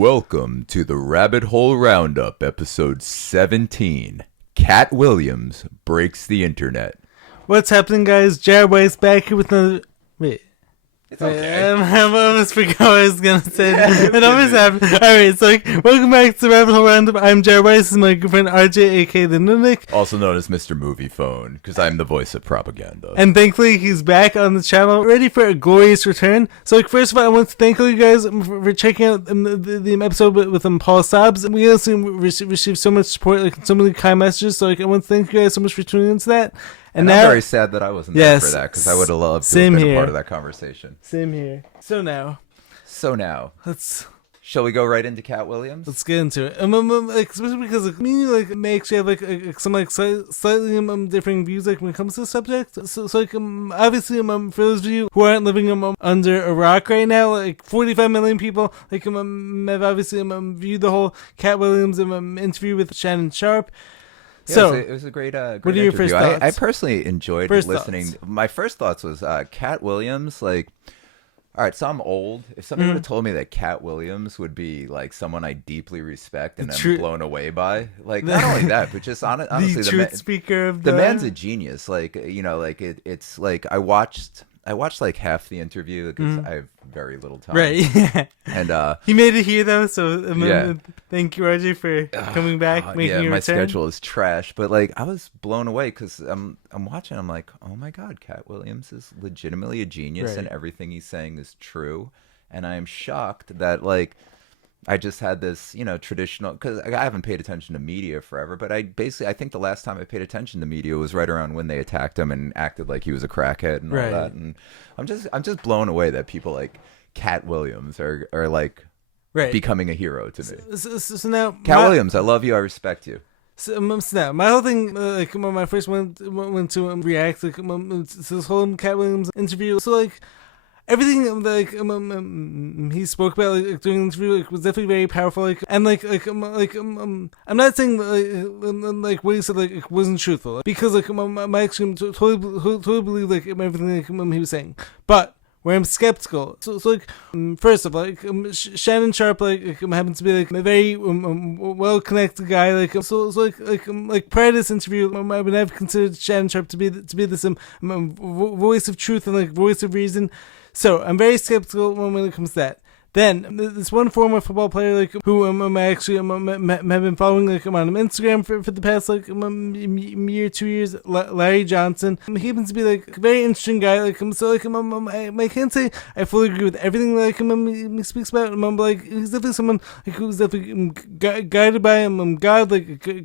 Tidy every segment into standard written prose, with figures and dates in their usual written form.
Welcome to the Rabbit Hole Roundup, episode 17. Katt Williams breaks the internet. What's happening, guys? Jared Weiss back here with another... Wait. It's okay. I almost forgot what I was going to say. It always happens. Alright, so welcome back to the Rabbit Hole Roundup. I'm Jared Weiss. This is my good friend RJ, aka The Nunic. Also known as Mr. Movie Phone, because I'm the voice of propaganda. And thankfully, he's back on the channel, ready for a glorious return. So, first of all, I want to thank all you guys for checking out the episode with Paul Sobbs. We also received so much support, so many kind messages. So, I want to thank you guys so much for tuning into that. And now, I'm very sad that I wasn't there for that, because I would have loved to have been a part of that conversation. Same here. So now, shall we go right into Katt Williams? Let's get into it. Especially because me may actually have some slightly differing views when it comes to the subject. So obviously for those of you who aren't living under a rock right now, 45 million people have obviously viewed the whole Katt Williams interview with Shannon Sharpe. Yeah, so it was a great what are your interview. first thoughts? I personally enjoyed listening. My first thoughts was Katt Williams, all right, so I'm old. If somebody would have told me that Katt Williams would be someone I deeply respect and am blown away by, not only that, but just honestly, the truth speaker of the man's a genius. It's I watched half the interview because I have very little time. Right. And he made it here though, so thank you, RJ, for coming back, making your my return. schedule is trash, but I was blown away because I'm watching. I'm like, oh my god, Katt Williams is legitimately a genius, and everything he's saying is true. And I am shocked that I just had this, traditional, because I haven't paid attention to media forever, but I think the last time I paid attention to media was right around when they attacked him and acted like he was a crackhead and all that. And I'm just blown away that people like Katt Williams are becoming a hero to me. So now, Katt Williams, I love you, I respect you. So now, my whole thing, my first went to react to this whole Katt Williams interview. So everything he spoke about during the interview was definitely very powerful. And I'm not saying what he said it wasn't truthful, because my actually totally believe everything he was saying, but where I'm skeptical. So first of all, Shannon Sharpe happens to be a very well-connected guy. Prior to this interview, I would have considered Shannon Sharpe to be this voice of truth and voice of reason. So I'm very skeptical when it comes to that. Then this one former football player who I actually have been following on Instagram for the past year, 2 years, Larry Johnson. He happens to be a very interesting guy. I can't say I fully agree with everything he speaks about. He's definitely someone who's definitely guided by God,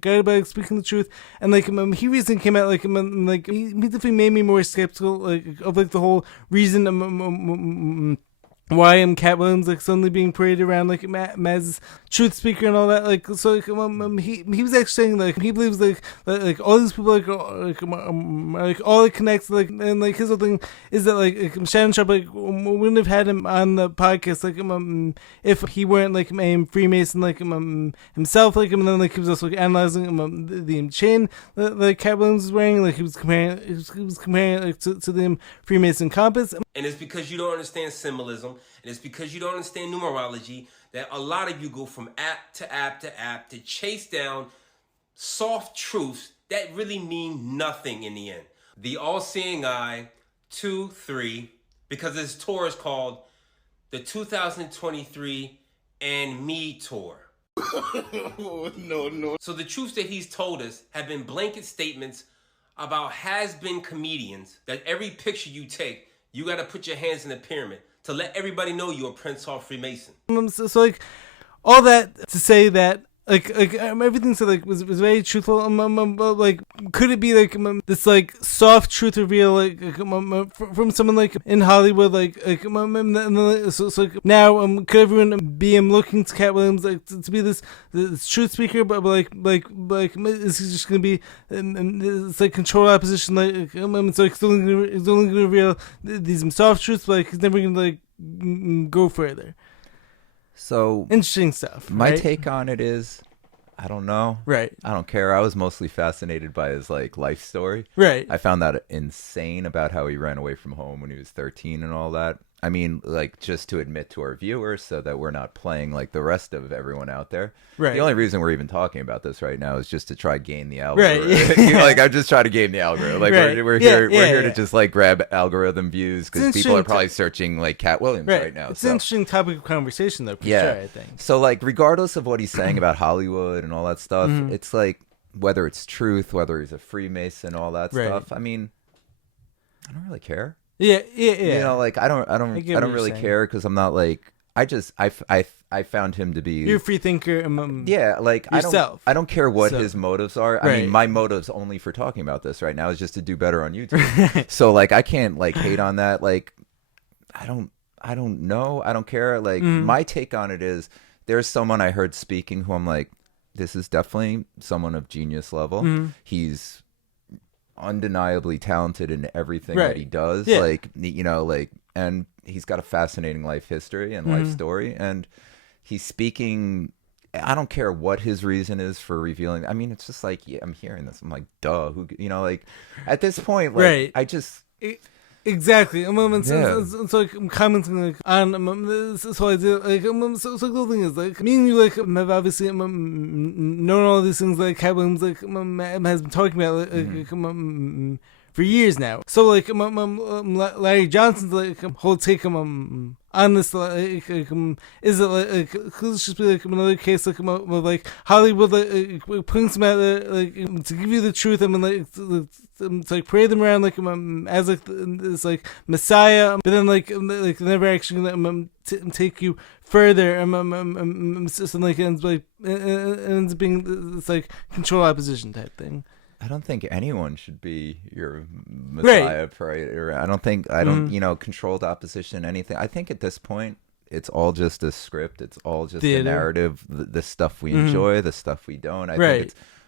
guided by speaking the truth. And he recently came out he definitely made me more skeptical of the whole reason why Katt Williams suddenly being paraded around as truth speaker and all that. He was actually saying he believes all these people all it connects and his whole thing is that Shannon Sharpe wouldn't have had him on the podcast if he weren't a Freemason himself and then he was also analyzing the chain that Katt Williams was wearing he was comparing it to the Freemason compass. And it's because you don't understand symbolism, and it's because you don't understand numerology, that a lot of you go from app to app to app to chase down soft truths that really mean nothing in the end. The all-seeing eye, 2, 3, because this tour is called the 2023 and Me Tour. No. So the truths that he's told us have been blanket statements about has-been comedians, that every picture you take, you got to put your hands in the pyramid to let everybody know you're a Prince Hall Freemason. So all that to say that everything said was very truthful. Could it be this soft truth reveal from someone in Hollywood now could everyone be looking to Katt Williams to be this truth speaker, but is he just gonna be it's control opposition he's only gonna reveal these soft truths, but he's never gonna go further. So interesting stuff. My right? take on it is, I don't know. Right. I don't care. I was mostly fascinated by his life story. Right. I found that insane about how he ran away from home when he was 13 and all that. I mean, like, just to admit to our viewers so that we're not playing like the rest of everyone out there. Right. The only reason we're even talking about this right now is just to try gain the Right. algorithm. Like, I'm just trying to gain the algorithm. Like, Right. we're Yeah, here yeah. to just like grab algorithm views because It's people are interesting probably searching like Katt Williams right now. It's so. an interesting topic of conversation, though, for Yeah. sure, I think. So, like, regardless of what he's saying about Hollywood and all that stuff, Mm-hmm. it's like, whether it's truth, whether he's a Freemason, all that Right. stuff. I mean, I don't really care. Yeah. You know, like, I don't get what you're really saying. care because I'm not like, I found him to be. You're a free thinker. Yeah, like, yourself. I don't care what So- his motives are. I Right. mean, my motives only for talking about this right now is just to do better on YouTube. So, like, I can't like hate on that. Like, I don't know. I don't care. Like, my take on it is there's someone I heard speaking who I'm like, this is definitely someone of genius level. He's undeniably talented in everything that Right. he does. Yeah. Like, you know, like, and he's got a fascinating life history and life story. And he's speaking. I don't care what his reason is for revealing. I mean, it's just like, yeah, I'm hearing this. I'm like, duh. Who, you know, like, at this point, like, Right. I just. Exactly. Yeah. It's like I'm commenting like on this whole idea. Like, so the thing is, like, me and you like have obviously known all these things. Like, Katt Williams like has been talking about for years now. So like Larry Johnson's like whole take on this like, is it like could this just be like another case like of like Hollywood like putting some out there like to give you the truth. I mean like to like parade them around like as like this like messiah, but then like never actually take you further. Something like ends up being this like control opposition type thing. I don't think anyone should be your messiah, right? I don't, you know, controlled opposition, anything. I think at this point, it's all just a script. It's all just a narrative. The stuff we enjoy, the stuff we don't.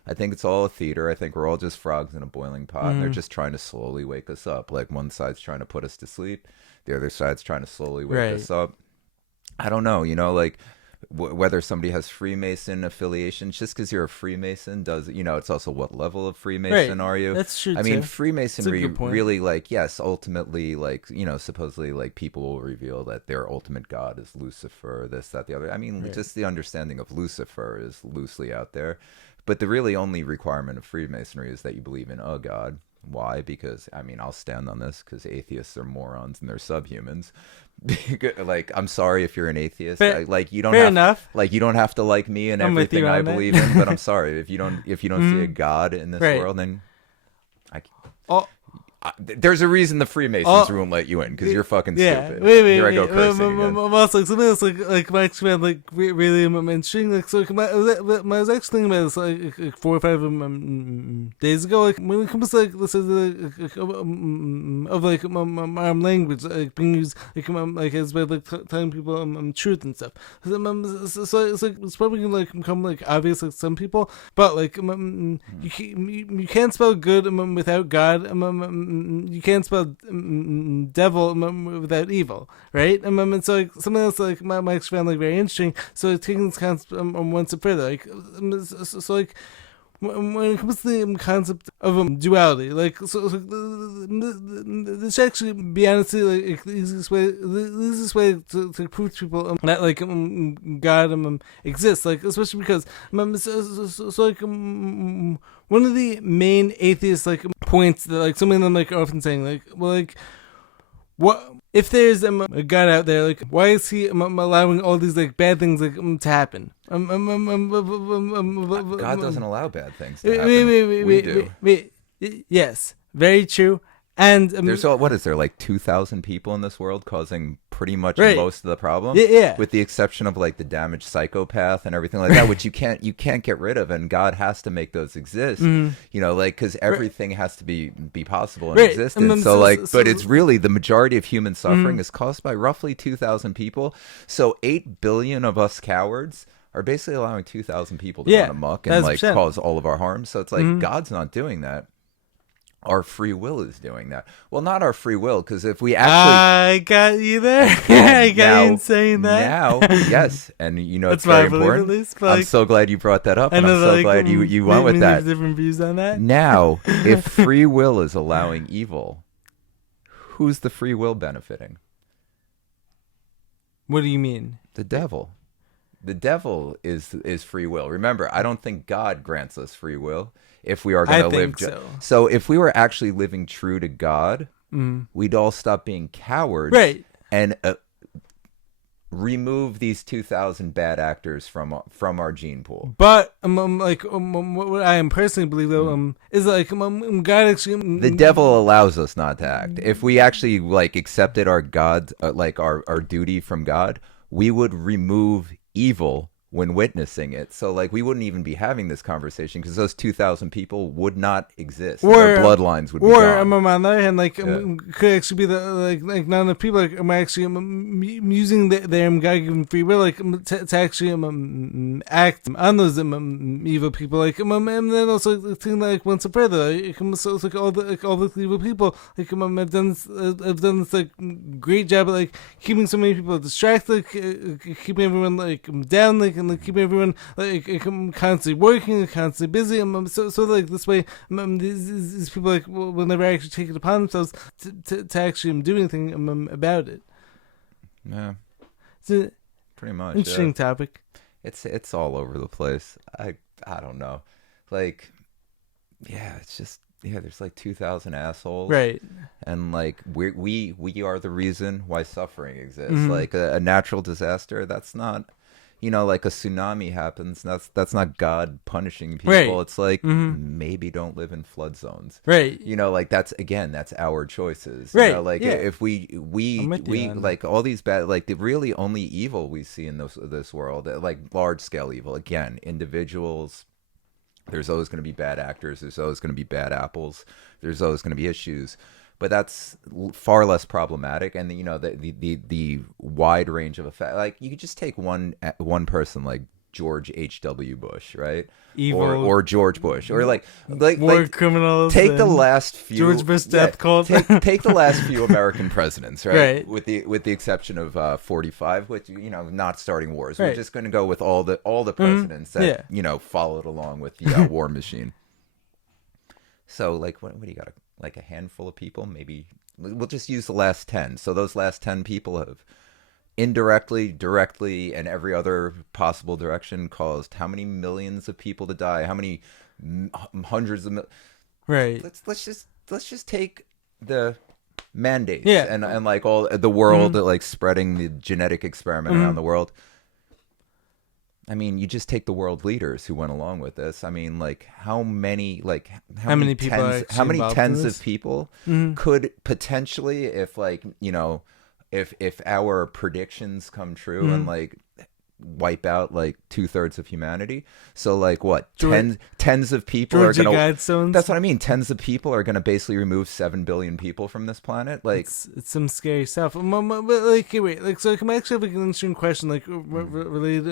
I think it's all a theater. I think we're all just frogs in a boiling pot, and they're just trying to slowly wake us up. Like, one side's trying to put us to sleep, the other side's trying to slowly wake us up. I don't know, you know, like, whether somebody has Freemason affiliations, just because you're a Freemason does, you know, it's also what level of Freemason are you? That's true. I mean, Freemasonry point. really, like, yes, ultimately, like, you know, supposedly, like, people will reveal that their ultimate god is Lucifer, this, that, the other. I mean, just the understanding of Lucifer is loosely out there. But the really only requirement of Freemasonry is that you believe in a god. Why? Because, I mean, I'll stand on this because atheists are morons and they're subhumans. Like, I'm sorry if you're an atheist. Like, you don't have to like me and everything I believe in. But I'm sorry if you don't see a god in this world, then there's a reason the Freemasons won't let you in because you're fucking stupid. Here I go cursing again. Also, like, something else like my experience like really interesting. Like, so I was actually thinking about this like 4 or 5 days ago. Like, when it comes to like this is of like language like being used like as way of like telling people truth and stuff. So it's like it's probably gonna like become like obvious like some people, but like you can't spell good without God. You can't spell devil without evil, right? And so like something else like my ex found like very interesting. So like, taking this concept one step further, like so like when it comes to the concept of duality, like so this actually be honestly like the easiest way to prove to people that like God exists, like especially because so like one of the main atheist like points that like some of them like are often saying like, well, like, what if there's a God out there, like why is he allowing all these like bad things like to happen? God doesn't allow bad things to happen. We do. Yes, very true. And there's what is there like 2,000 people in this world causing pretty much most of the problem. Yeah. With the exception of like the damaged psychopath and everything like that, which you can't get rid of, and God has to make those exist. You know, like because everything has to be possible in existence. So like, but it's really the majority of human suffering is caused by roughly 2,000 people. So 8 billion of us cowards are basically allowing 2,000 people to run amok and like cause all of our harm. So it's like God's not doing that. Our free will is doing that. Well, not our free will, because if we actually... I got you there. I got you in saying that. Now, yes. And you know, it's very important. Least, I'm so glad you brought that up. And I'm so glad you went with that. Different views on that. Now, if free will is allowing evil, who's the free will benefiting? What do you mean? The devil. The devil is free will. Remember, I don't think God grants us free will if we are going to live. So if we were actually living true to God, we'd all stop being cowards, right? And remove these 2,000 bad actors from our gene pool. But what I am personally believe though is like God actually the devil allows us not to act. If we actually like accepted our God, like our duty from God, we would remove evil when witnessing it. So like we wouldn't even be having this conversation because those 2,000 people would not exist. Their bloodlines would be gone. Or on the other hand, could actually be the like not enough people am actually using their God-given free will to actually act on those evil people and then also think like one step further so it's like all the evil people have done this like great job at keeping so many people distracted, keeping everyone down and keeping everyone constantly working, constantly busy. So this way, these people will never actually take it upon themselves to actually do anything about it. Yeah, it's pretty much interesting topic. It's all over the place. I don't know, it's just. Yeah, there's 2,000 assholes, right? And we are the reason why suffering exists. A natural disaster, that's not. Like a tsunami happens, that's not God punishing people. Right. It's maybe don't live in flood zones. Right. That's our choices. Right. If we all these bad, the really only evil we see in this world, large scale evil, again, individuals. There's always going to be bad actors. There's always going to be bad apples. There's always going to be issues. But that's far less problematic, and the wide range of effect. You could just take one person like George H.W. Bush, right? Evil, or George Bush, or war criminals. Take the last few George Bush death cult. Take the last few American presidents, right? Right. With the exception of 45, which not starting wars. Right. We're just going to go with all the presidents that followed along with the war machine. So what do you got? A handful of people, maybe we'll just use the last 10. So those last 10 people have indirectly, directly, and every other possible direction caused how many millions of people to die? How many hundreds of right? Let's just take the mandates and all the world that spreading the genetic experiment around the world. I mean, you just take the world leaders who went along with this. I mean, how many people how many tens of people could potentially, if if our predictions come true and wipe out 2/3 of humanity. So what? Tens of people are going to. That's what I mean. Tens of people are going to basically remove 7 billion people from this planet. It's some scary stuff. But wait, so can I actually have an interesting question related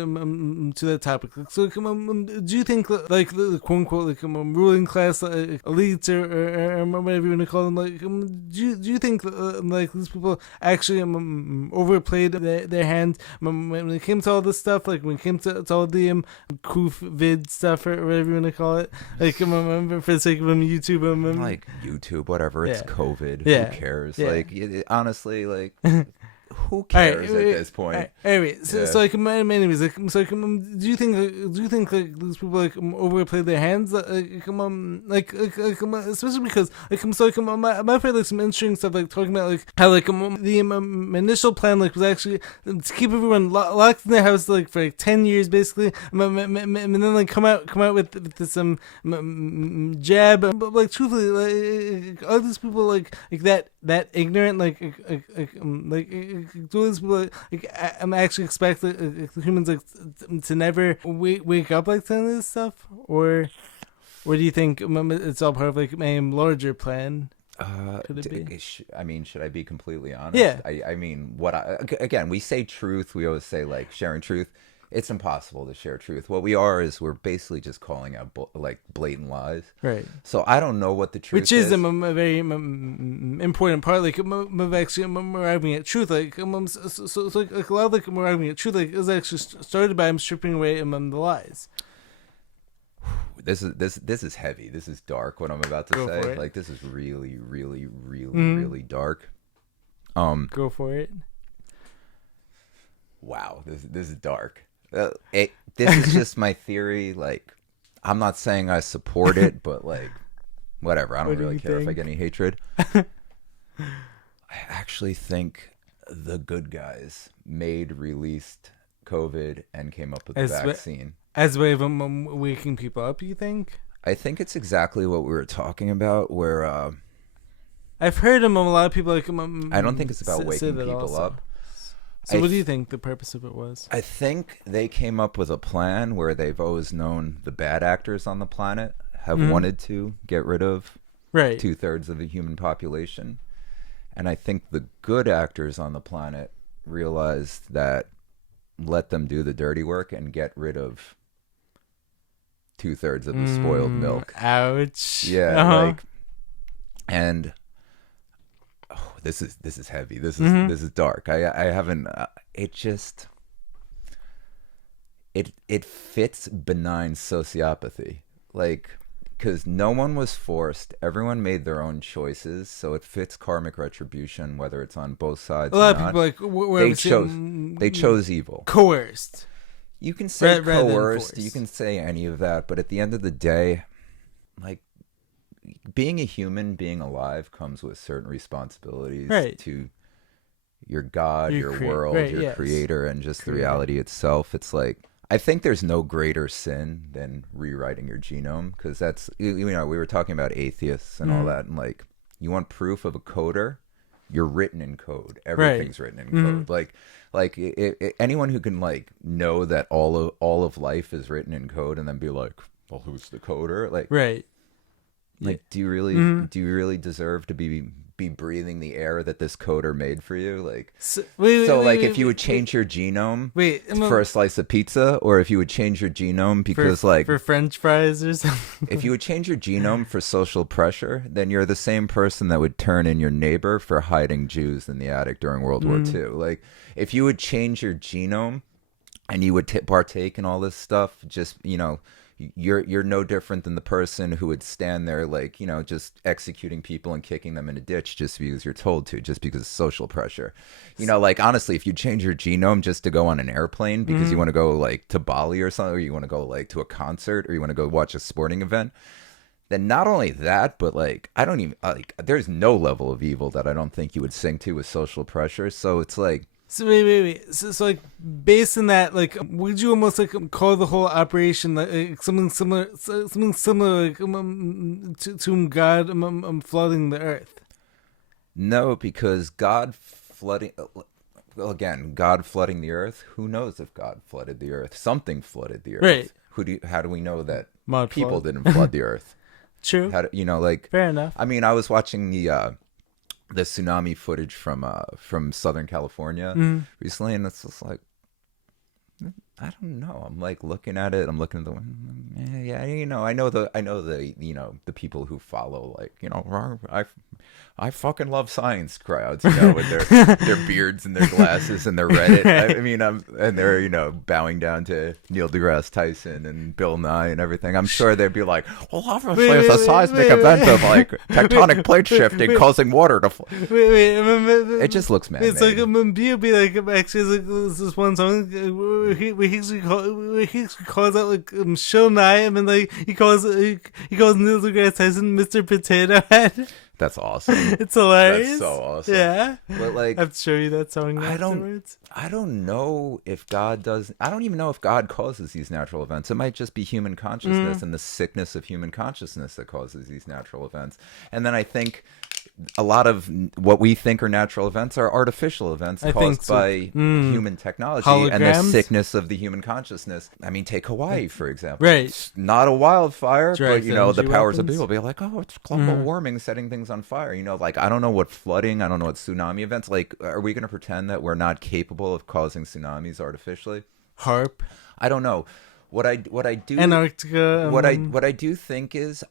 to that topic? So do you think the quote unquote ruling class elites or whatever you want to call them do you think these people actually overplayed their hand when it came to all this stuff, when it came to all the coof vid stuff or whatever you want to call it, for the sake of YouTube, YouTube, whatever, it's COVID. Yeah. Who cares? Yeah. Honestly, who cares at this point? Anyway, so anyways, do you think these people overplayed their hands? Especially because I'm afraid some interesting stuff talking about how the initial plan was actually to keep everyone locked in their house for 10 years basically, and then come out with this jab. But truthfully, are these people that ignorant? Those people actually expect humans to never wake up to this stuff, or do you think it's all part of a larger plan? Could it be? I mean, should I be completely honest? Yeah. I mean, again, we say truth. We always say sharing truth. It's impossible to share truth. What we are is we're basically just calling out blatant lies. Right. So I don't know what the truth is. Which is a very important part, of actually arriving at truth. So a lot of arriving at truth is actually started by him stripping away the lies. This is heavy. This is dark. What I'm about to Go say, for it. this is really, really, really, really dark. Go for it. Wow, this is dark. This is just my theory. Like, I'm not saying I support it, but like, whatever. I don't What do really you care if I think? get any hatred. I actually think the good guys released COVID, and came up with the As vaccine. as a way of waking people up, you think? I think it's exactly what we were talking about, where I've heard a lot of people like I don't think it's about say waking that people also. up. So I what do you th- think the purpose of it was? I think they came up with a plan where they've always known the bad actors on the planet have wanted to get rid of Right. 2/3 of the human population. And I think the good actors on the planet realized that let them do the dirty work and get rid of 2/3 of the spoiled milk. Ouch. Yeah, like, and this is heavy. This is dark. I haven't. It just it fits benign sociopathy, like, because no one was forced. Everyone made their own choices, so it fits karmic retribution, whether it's on both sides. A lot or of not. people like They chose evil. coerced. You can say Rather than coerced, forced. you can say any of that, but at the end of the day, like, being a human, being alive, comes with certain responsibilities Right. to your God, Your your world, right, your yes. creator, and just the Creator. reality itself. It's like, I think there's no greater sin than rewriting your genome, because that's, you know, we were talking about atheists and all that, and like, you want proof of a coder, you're written in code. Everything's written in code. Like anyone who can like know that all of life is written in code, and then be like, well, who's the coder? Like, Right. like, do you really deserve to be breathing the air that this coder made for you? Like, So, if you would change your genome for a slice of pizza, or if you would change your genome because for French fries or something. if you would change your genome for social pressure, then you're the same person that would turn in your neighbor for hiding Jews in the attic during World War II. Like, if you would change your genome and you would partake in all this stuff, just, you know, you're no different than the person who would stand there, like, you know, just executing people and kicking them in a ditch just because you're told to, just because of social pressure. You know, like, honestly, if you change your genome just to go on an airplane because you want to go like to Bali or something, or you want to go like to a concert, or you want to go watch a sporting event, then not only that, but like, I don't even like, there's no level of evil that I don't think you would sink to with social pressure. So it's like, So wait. So like, based on that, like, would you almost like call the whole operation like something similar, like to God flooding the earth? no, because God flooding, well, again, God flooding the earth. Who knows if God flooded the earth? Something flooded the earth. Right. How do we know that Mud people flood. didn't flood the earth? True. How do, you know, like, Fair enough. I mean, I was watching the tsunami footage from Southern California recently, and it's just like, I don't know. I'm like looking at it. I'm looking at the yeah. You know, I know the you know, the people who follow, like, you know, I fucking love science crowds, you know, with their beards and their glasses and their Reddit. I mean, and they're, you know, bowing down to Neil deGrasse Tyson and Bill Nye and everything. I'm sure they'd be like, well, obviously it's a seismic event of like tectonic plate shifting causing water to. It just looks man-made. It's like Bio be like, actually, like this one song where he calls out like Shil Nye, and then like he calls Neil deGrasse Tyson Mr. Potato Head. That's awesome. It's hilarious. That's so awesome. Yeah. But like, I have to show you that song I afterwards. don't know if God does. I don't even know if God causes these natural events. It might just be human consciousness and the sickness of human consciousness that causes these natural events. And then I think a lot of what we think are natural events are artificial events caused by human technology and the Holograms? sickness of the human consciousness. I mean, take Hawaii, for example. Right. It's not a wildfire, Direct but, you know, the energy powers weapons. of people be like, oh, it's global warming setting things on fire. You know, like, I don't know what flooding, I don't know what tsunami events. Like, are we going to pretend that we're not capable of causing tsunamis artificially? Harp. I don't know. What I do Antarctica. what I do think is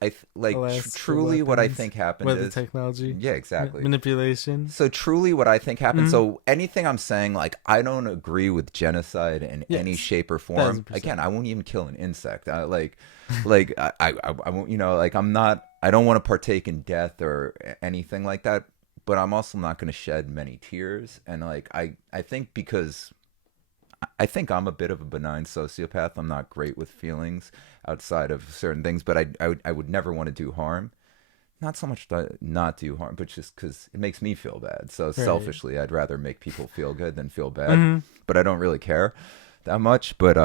truly what I think happened Weather is technology. yeah, exactly. Manipulation. So truly what I think happened, so anything I'm saying, like, I don't agree with genocide in any shape or form. 1000%. Again, I won't even kill an insect. I won't, you know, like, I don't want to partake in death or anything like that, but I'm also not going to shed many tears. And like, I think because I think I'm a bit of a benign sociopath. I'm not great with feelings outside of certain things, but I would never want to do harm. Not so much to not do harm, but just because it makes me feel bad. So Right. selfishly, I'd rather make people feel good than feel bad. Mm-hmm. But I don't really care that much. But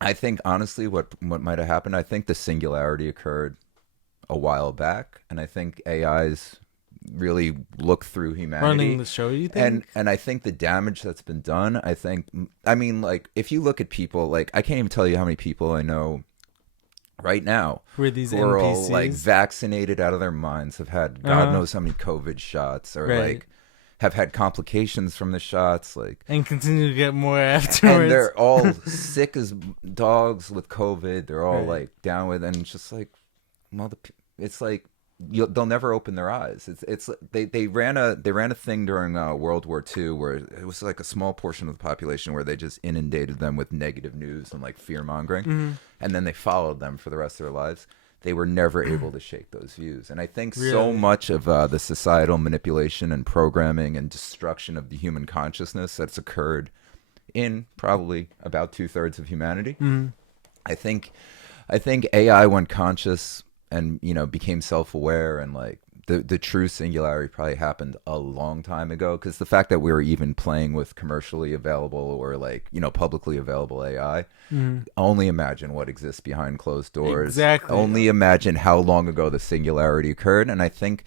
I think honestly, what might have happened, I think the singularity occurred a while back, and I think AIs really look through humanity Running the show, you think? and I think the damage that's been done, I mean, like, if you look at people, like, I can't even tell you how many people I know right now Who are these who are all NPCs? like vaccinated out of their minds, have had God knows how many COVID shots, or Right. like have had complications from the shots, like, And continue to get more afterwards. and they're all sick as dogs with COVID. They're all Right. like down with, and it's just like, well, it's like they'll never open their eyes. It's they ran a thing during World War II where it was like a small portion of the population where they just inundated them with negative news and like fear mongering, and then they followed them for the rest of their lives. They were never able to shake those views, and I think so Really? much of the societal manipulation and programming and destruction of the human consciousness that's occurred in probably about 2/3 of humanity. I think AI went conscious and, you know, became self-aware, and like the true singularity probably happened a long time ago, because the fact that we were even playing with commercially available or, like, you know, publicly available AI, only imagine what exists behind closed doors. Exactly. Only imagine how long ago the singularity occurred. And I think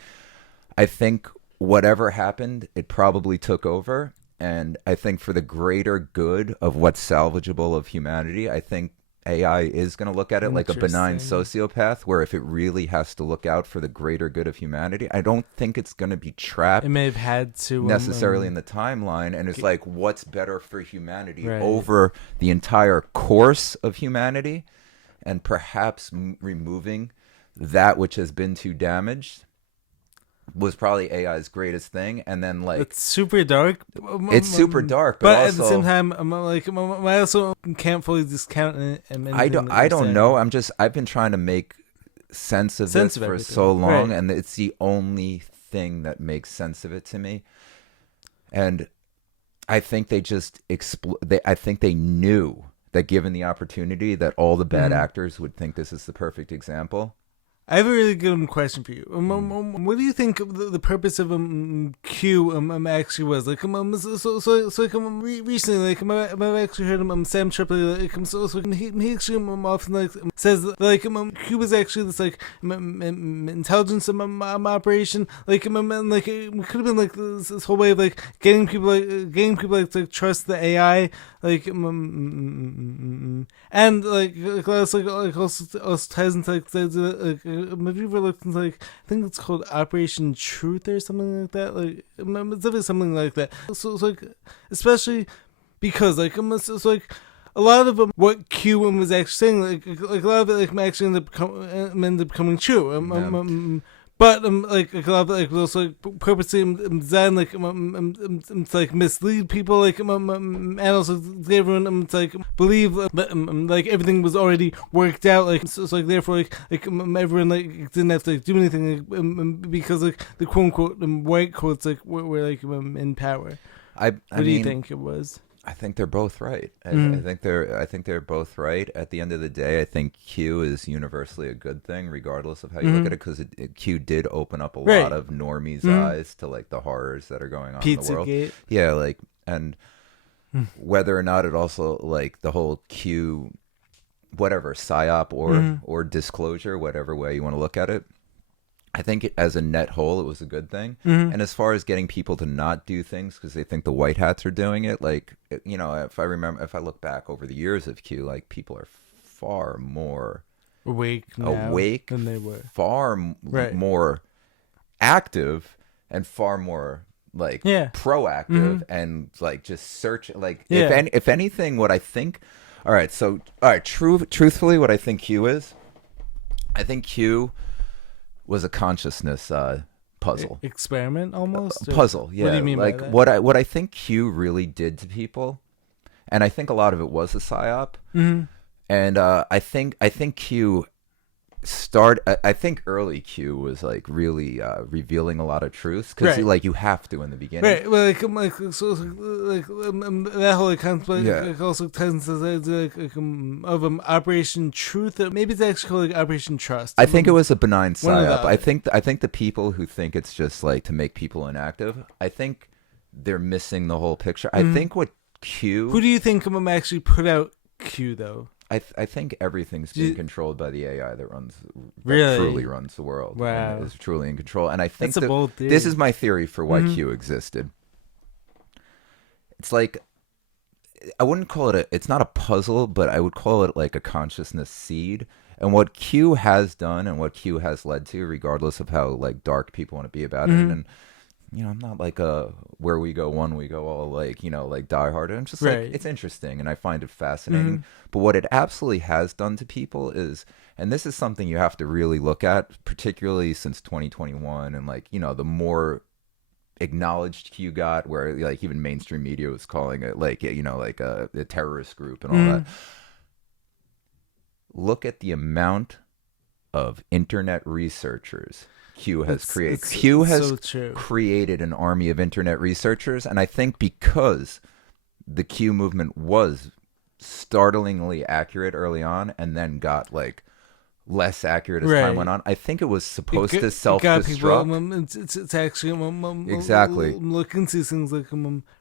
whatever happened, it probably took over. And I think for the greater good of what's salvageable of humanity, I think AI is going to look at it like a benign Interesting. sociopath, where if it really has to look out for the greater good of humanity, I don't think it's going to be trapped It may have had to necessarily in the timeline, and it's like, what's better for humanity Right. over the entire course of humanity, and perhaps removing that which has been too damaged was probably AI's greatest thing. And then, like, It's super dark. it's super dark, But but at the also, same time, I also can't fully discount it. I don't know. I've been trying to make sense of this for everything. so long, Right. and it's the only thing that makes sense of it to me. And I think they just I think they knew that given the opportunity, that all the bad actors would think this is the perfect example. I have a really good question for you. What do you think the purpose of Q actually was? Like, recently, like, I've actually heard Sam Tripoli, like, he actually often like says that, like, Q was actually this like intelligence operation, like, and like it could have been like this whole way of like getting people to trust the AI, like, and like also ties into like have you ever looked into, like, I think it's called Operation Truth or something like that, like it's definitely something like that. So it's like, especially because like it's like a lot of what Q was actually saying, like a lot of it like actually ended up becoming true. But like a lot of it, like, was also like purposely designed like to like mislead people, like and also to everyone to like believe that like everything was already worked out, like so like therefore like everyone like didn't have to like do anything, like, because like the quote unquote white coats like were like in power. I What do mean, you think it was? I think they're both right. I think they're both right. At the end of the day, I think Q is universally a good thing, regardless of how you look at it, because Q did open up a lot of normies' eyes to like the horrors that are going on in the world. Pizzagate. Yeah, like, and whether or not it also, like, the whole Q, whatever, psyop or disclosure, whatever way you want to look at it, I think as a net whole, it was a good thing. And as far as getting people to not do things because they think the white hats are doing it, like, you know, if I look back over the years of Q, like, people are far more Awake than they were. far more active, and far more like proactive, and like just search, like, if anything, what I think. All right, truthfully, what I think Q is, I think Q was a consciousness puzzle. Experiment almost? Puzzle, yeah. What do you mean like by that? what I think Q really did to people, and I think a lot of it was a psyop. And I think Q I think early Q was like really revealing a lot of truths because Right. like you have to in the beginning. Right, well, that whole concept Yeah. also tends to of Operation Truth. Or maybe it's actually called Operation Trust. I think it was a benign one of psyop. the- I think the people who think it's just like to make people inactive, I think they're missing the whole picture. I think what Q. Who do you think actually put out Q though? I think everything's being controlled by the AI that Really? truly runs the world. Wow. And is truly in control. And I think That's a bold theory. this is my theory for why Q existed. It's like I wouldn't call it it's not a puzzle, but I would call it like a consciousness seed. And what Q has done and what Q has led to, regardless of how like dark people want to be about it, and I'm not like a where we go one, we go all like like Die Hard. I'm just like it's interesting and I find it fascinating. But what it absolutely has done to people is, and this is something you have to really look at, particularly since 2021, and like the more acknowledged Q got, where like even mainstream media was calling it like like a terrorist group and all that. Look at the amount of internet researchers Q has created. Q has created an army of internet researchers, and I think because the Q movement was startlingly accurate early on and then got like less accurate as time went on, I think it was supposed to self-destruct. It's actually exactly look into things like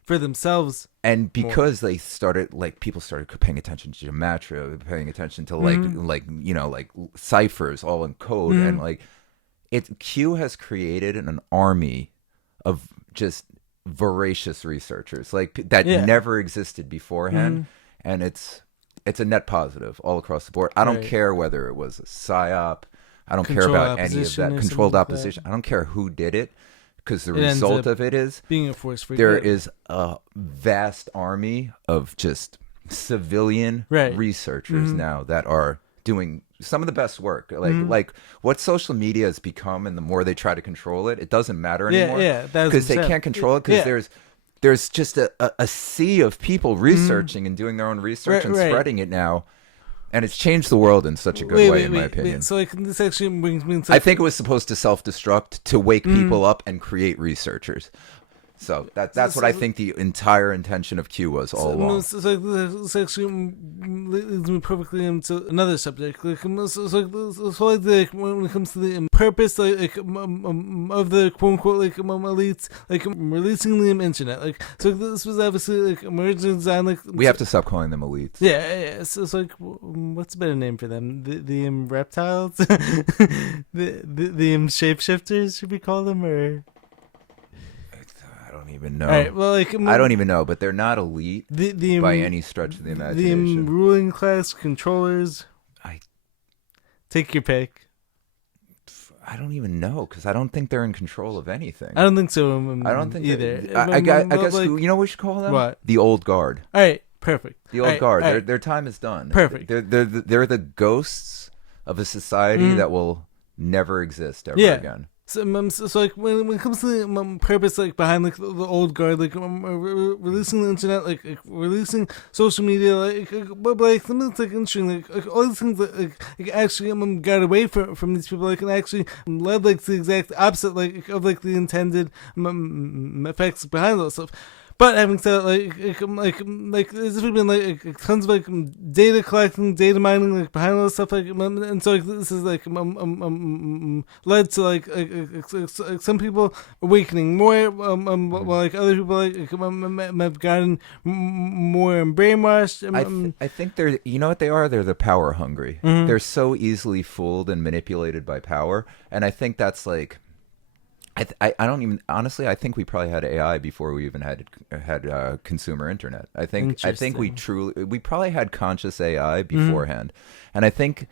for themselves. And because they started, like, people started paying attention to gematria, paying attention to like ciphers all in code, and like Q has created an army of just voracious researchers like that never existed beforehand, and it's a net positive all across the board. I don't care whether it was a psyop. I don't care about any of that controlled opposition. I don't care who did it, because the result of it is being a force for there good. is a vast army of just civilian researchers now that are doing some of the best work. Like what social media has become, and the more they try to control it, it doesn't matter anymore. Because they can't control it, because there's just a sea of people researching and doing their own research and spreading it now. And it's changed the world in such a good way, in my opinion. So this actually brings me into... I think it was supposed to self-destruct to wake people up and create researchers. So that's what I think the entire intention of Q was all along. This actually leads me perfectly into another subject. Like, when it comes to the purpose of the quote unquote elites, releasing the internet. So this was obviously emerging design. We have to stop calling them elites. Yeah. So it's what's a better name for them? The reptiles, the shapeshifters, should we call them, or? I don't even know. Right, well, I don't even know, but they're not elite by any stretch of the imagination. The ruling class controllers. Take your pick. I don't even know, because I don't think they're in control of anything. I don't think so. I don't think either. I guess you know what we should call them? What? The old guard. All right, perfect. The old guard. Their time is done. Perfect. They're the ghosts of a society that will never exist ever again. So when it comes to the purpose behind the old guard, releasing the internet, releasing social media, something that's interesting, all these things that actually got away from these people, and actually led to the exact opposite of the intended effects behind those stuff. But having said that, there's been tons of data collecting, data mining behind all this stuff, and so this is led to some people awakening more, while other people have gotten more brainwashed. I think they're, you know what they are? They're the power hungry. They're so easily fooled and manipulated by power, and I think that's I don't even, honestly, I think we probably had AI before we even had consumer internet. I think we probably had conscious AI beforehand. And I think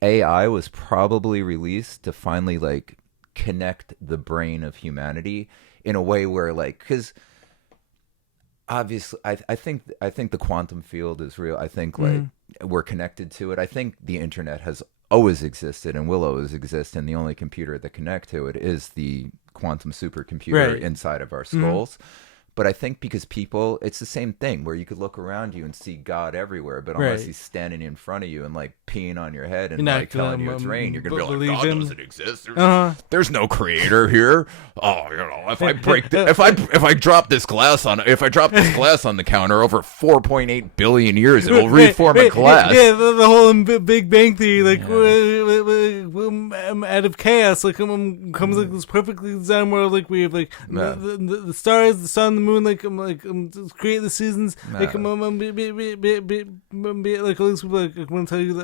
AI was probably released to finally connect the brain of humanity in a way where because obviously I think the quantum field is real. I think we're connected to it. I think the internet has always existed and will always exist, and the only computer that connect to it is the quantum supercomputer inside of our skulls. But I think because people, it's the same thing where you could look around you and see God everywhere, but unless he's standing in front of you and like peeing on your head and like telling you it's rain, you're gonna be like, God doesn't exist. There's no creator here. Oh, if I break, if I drop this glass on the counter over 4.8 billion years, it will reform a glass. Yeah, the whole Big Bang Theory, like out of chaos, like comes like this perfectly designed world, like we have like the stars, the sun, the moon, like create the seasons, like like all these people like want to tell you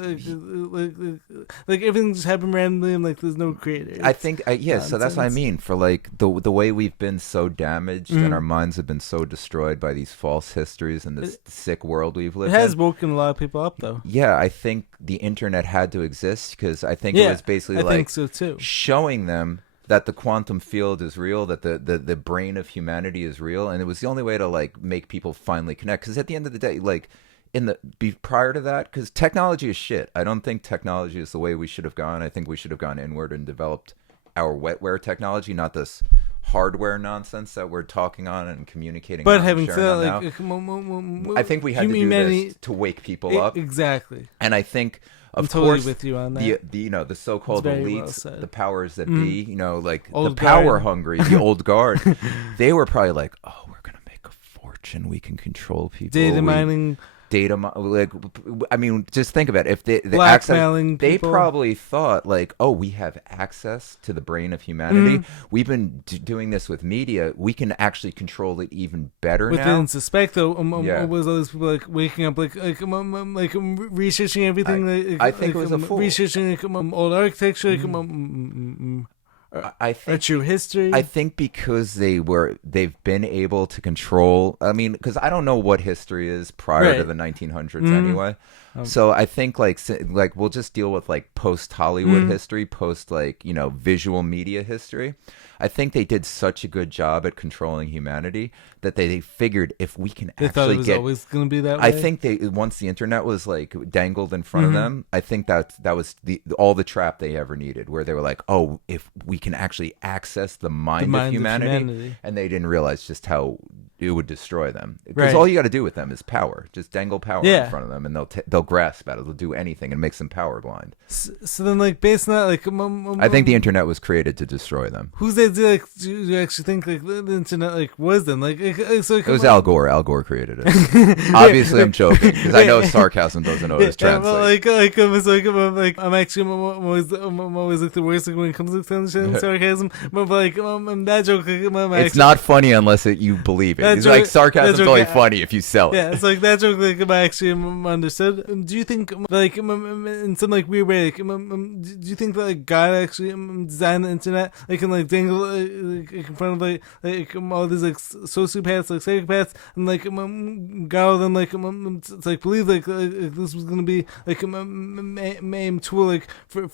like everything just happened randomly and like there's no creator. I think so that's what I mean for like the way we've been so damaged and our minds have been so destroyed by these false histories and this sick world we've lived in. It has woken a lot of people up though. Yeah, I think the internet had to exist because I think it was basically I think so too. Showing them that the quantum field is real, that the brain of humanity is real, and it was the only way to like make people finally connect. Because at the end of the day, like prior to that, because technology is shit. I don't think technology is the way we should have gone. I think we should have gone inward and developed our wetware technology, not this hardware nonsense that we're talking on and communicating. But on having and said now. I think we had to do this to wake people up. Exactly. And I think. I'm totally with you on that. The so-called elites, the powers that be, like old the power hungry, the old guard, they were probably like, oh, we're going to make a fortune. We can control people. Data mining. Like, I mean, just think about it. If they probably thought like, oh, we have access to the brain of humanity. We've been doing this with media. We can actually control it even better now. Within suspect though, was all those people like waking up like researching everything. I think it was a fool. Researching old architecture. I think true history. I think because they've been able to control. I mean, because I don't know what history is prior to the 1900s anyway. So I think like we'll just deal with like post Hollywood history, post like visual media history. I think they did such a good job at controlling humanity that they figured if we can they actually thought it was always going to be that way. I think once the internet was like dangled in front of them, I think that was all the trap they ever needed, where they were like, oh, if we can actually access the mind of humanity, and they didn't realize just how it would destroy them. Because all you got to do with them is power. Just dangle power in front of them, and they'll grasp at it. They'll do anything, and makes them power blind. So then, like based on that, like I think the internet was created to destroy them. Who's they? Do you actually think like the internet like was them? Like so it was Al Gore. Al Gore created it. Obviously, I'm joking because I know sarcasm doesn't always translate. I'm actually I'm always like the worst like, when it comes to understanding sarcasm. But like that joke, it's not funny unless you believe it. It's like sarcasm's only funny if you sell it. Yeah, it's like that joke. Like I actually understood. Do you think like in some like weird way? Like, do you think that like God actually designed the internet? Like and like dangle like, in front of like all these like sociopaths, like psychopaths, and like God then like to like believe like this was gonna be like a main tool like for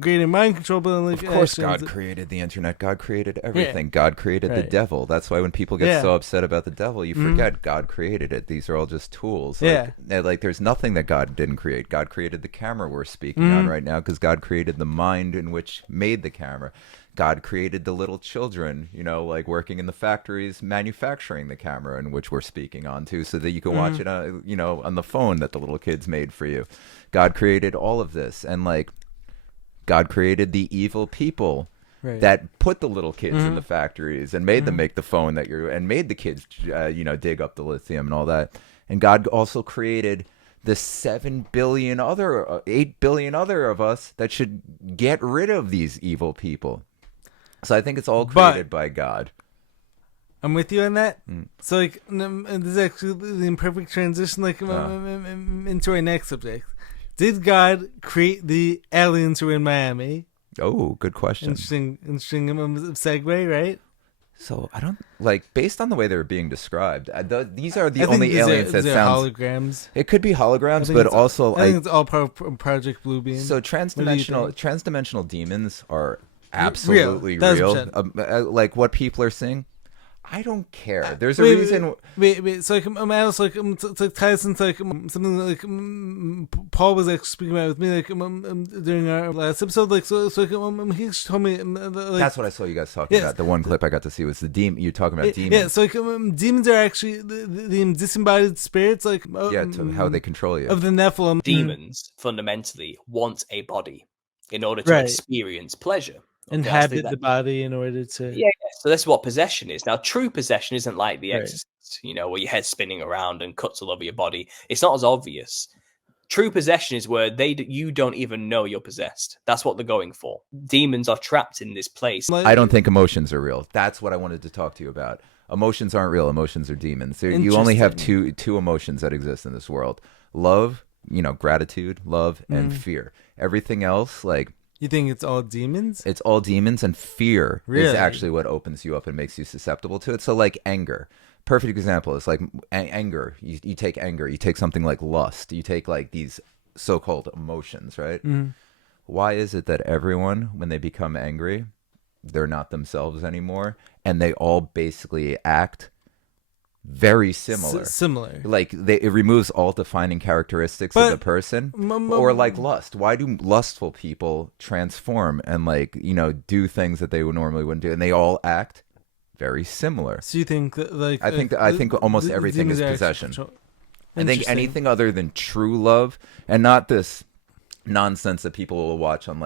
greater mind control. But then, like of course, God created the internet. God created everything. Yeah. God created the devil. That's why when people get so upset about the devil, you forget God created it. These are all just tools. Like there's nothing that God didn't create. God created the camera we're speaking on right now because God created the mind in which made the camera. God created the little children, like working in the factories, manufacturing the camera in which we're speaking on to, so that you can watch it, on the phone that the little kids made for you. God created all of this, and like, God created the evil people that put the little kids in the factories and made them make the phone and made the kids, dig up the lithium and all that. And God also created the 8 billion other of us that should get rid of these evil people. So I think it's all created by God. I'm with you on that. So like, this is actually the imperfect transition, like into our next subject. Did God create the aliens who are in Miami? Oh, good question. Interesting segue, right? So I don't based on the way they're being described. These are the only aliens that sound holograms. It could be holograms, but also I think it's all Project Bluebeam. So transdimensional demons are absolutely real. Like what people are seeing, I don't care. There's a reason. Wait. So Alice, to ties into something like Paul was actually speaking about with me during our last episode. He told me That's what I saw you guys talking about. The one clip I got to see was the demon. You're talking about demons. Yeah, so demons are actually the disembodied spirits, to how they control you of the Nephilim. Demons fundamentally want a body in order to experience pleasure. Inhabit the body in order to... Yeah, so that's what possession is. Now, true possession isn't like The Exorcist, where your head's spinning around and cuts all over your body. It's not as obvious. True possession is where you don't even know you're possessed. That's what they're going for. Demons are trapped in this place. I don't think emotions are real. That's what I wanted to talk to you about. Emotions aren't real. Emotions are demons. You only have two emotions that exist in this world. Love, gratitude, love, and fear. Everything else, You think it's all demons? It's all demons, and fear really? Is actually what opens you up and makes you susceptible to it. So anger. Perfect example is anger. You take anger. You take something like lust. You take these so-called emotions, right? Mm-hmm. Why is it that everyone, when they become angry, they're not themselves anymore, and they all basically act very similar. It removes all defining characteristics of the person. Or lust. Why do lustful people transform and do things that they would normally wouldn't do, and they all act very similar? So you think that I think almost everything is possession. I think anything other than true love, and not this nonsense that people will watch on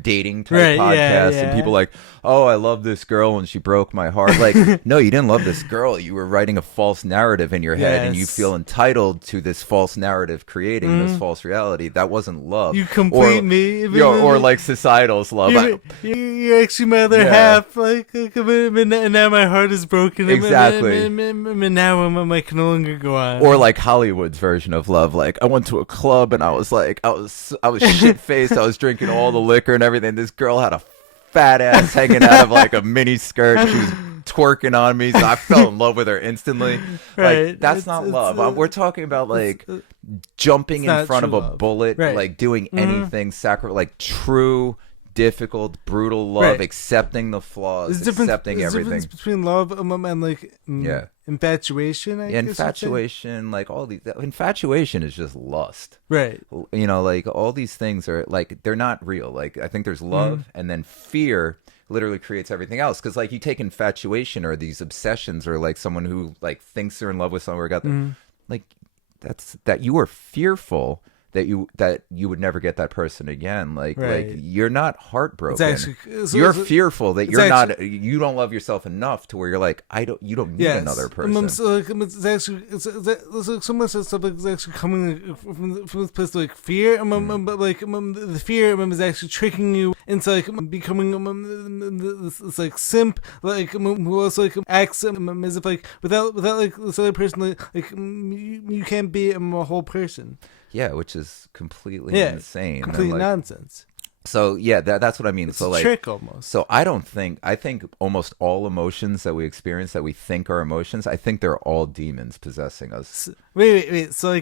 dating type podcasts and people oh, I love this girl and she broke my heart. No, you didn't love this girl. You were writing a false narrative in your head and you feel entitled to this false narrative creating this false reality. That wasn't love. You complete me. Or societal's love. You're actually my other half. And now my heart is broken. Exactly. And now I can no longer go on. Or Hollywood's version of love. I went to a club and I was shit-faced. I was drinking all the liquor and everything. This girl had a fat ass hanging out of a mini skirt. She was twerking on me, so I fell in love with her instantly. That's not love. We're talking about jumping in front of a bullet, doing anything true, difficult, brutal love, accepting the flaws, accepting everything. There's a difference between love and infatuation. I guess infatuation, all these. Infatuation is just lust, right? All these things are they're not real. I think there's love, and then fear literally creates everything else. Because you take infatuation or these obsessions, or someone who thinks they're in love with someone or got them, that's that you are fearful that you would never get that person again. You're not heartbroken. You're fearful that you don't love yourself enough to where you're you don't need another person. It's actually so much of stuff is actually coming from this place fear. But the fear is actually tricking you into becoming this simp who also acts as if without this other person you can't be a whole person. Yeah, which is completely insane. Completely nonsense. So that's what I mean. It's a trick almost. So I think almost all emotions that we experience that we think are emotions, I think they're all demons possessing us. Wait. So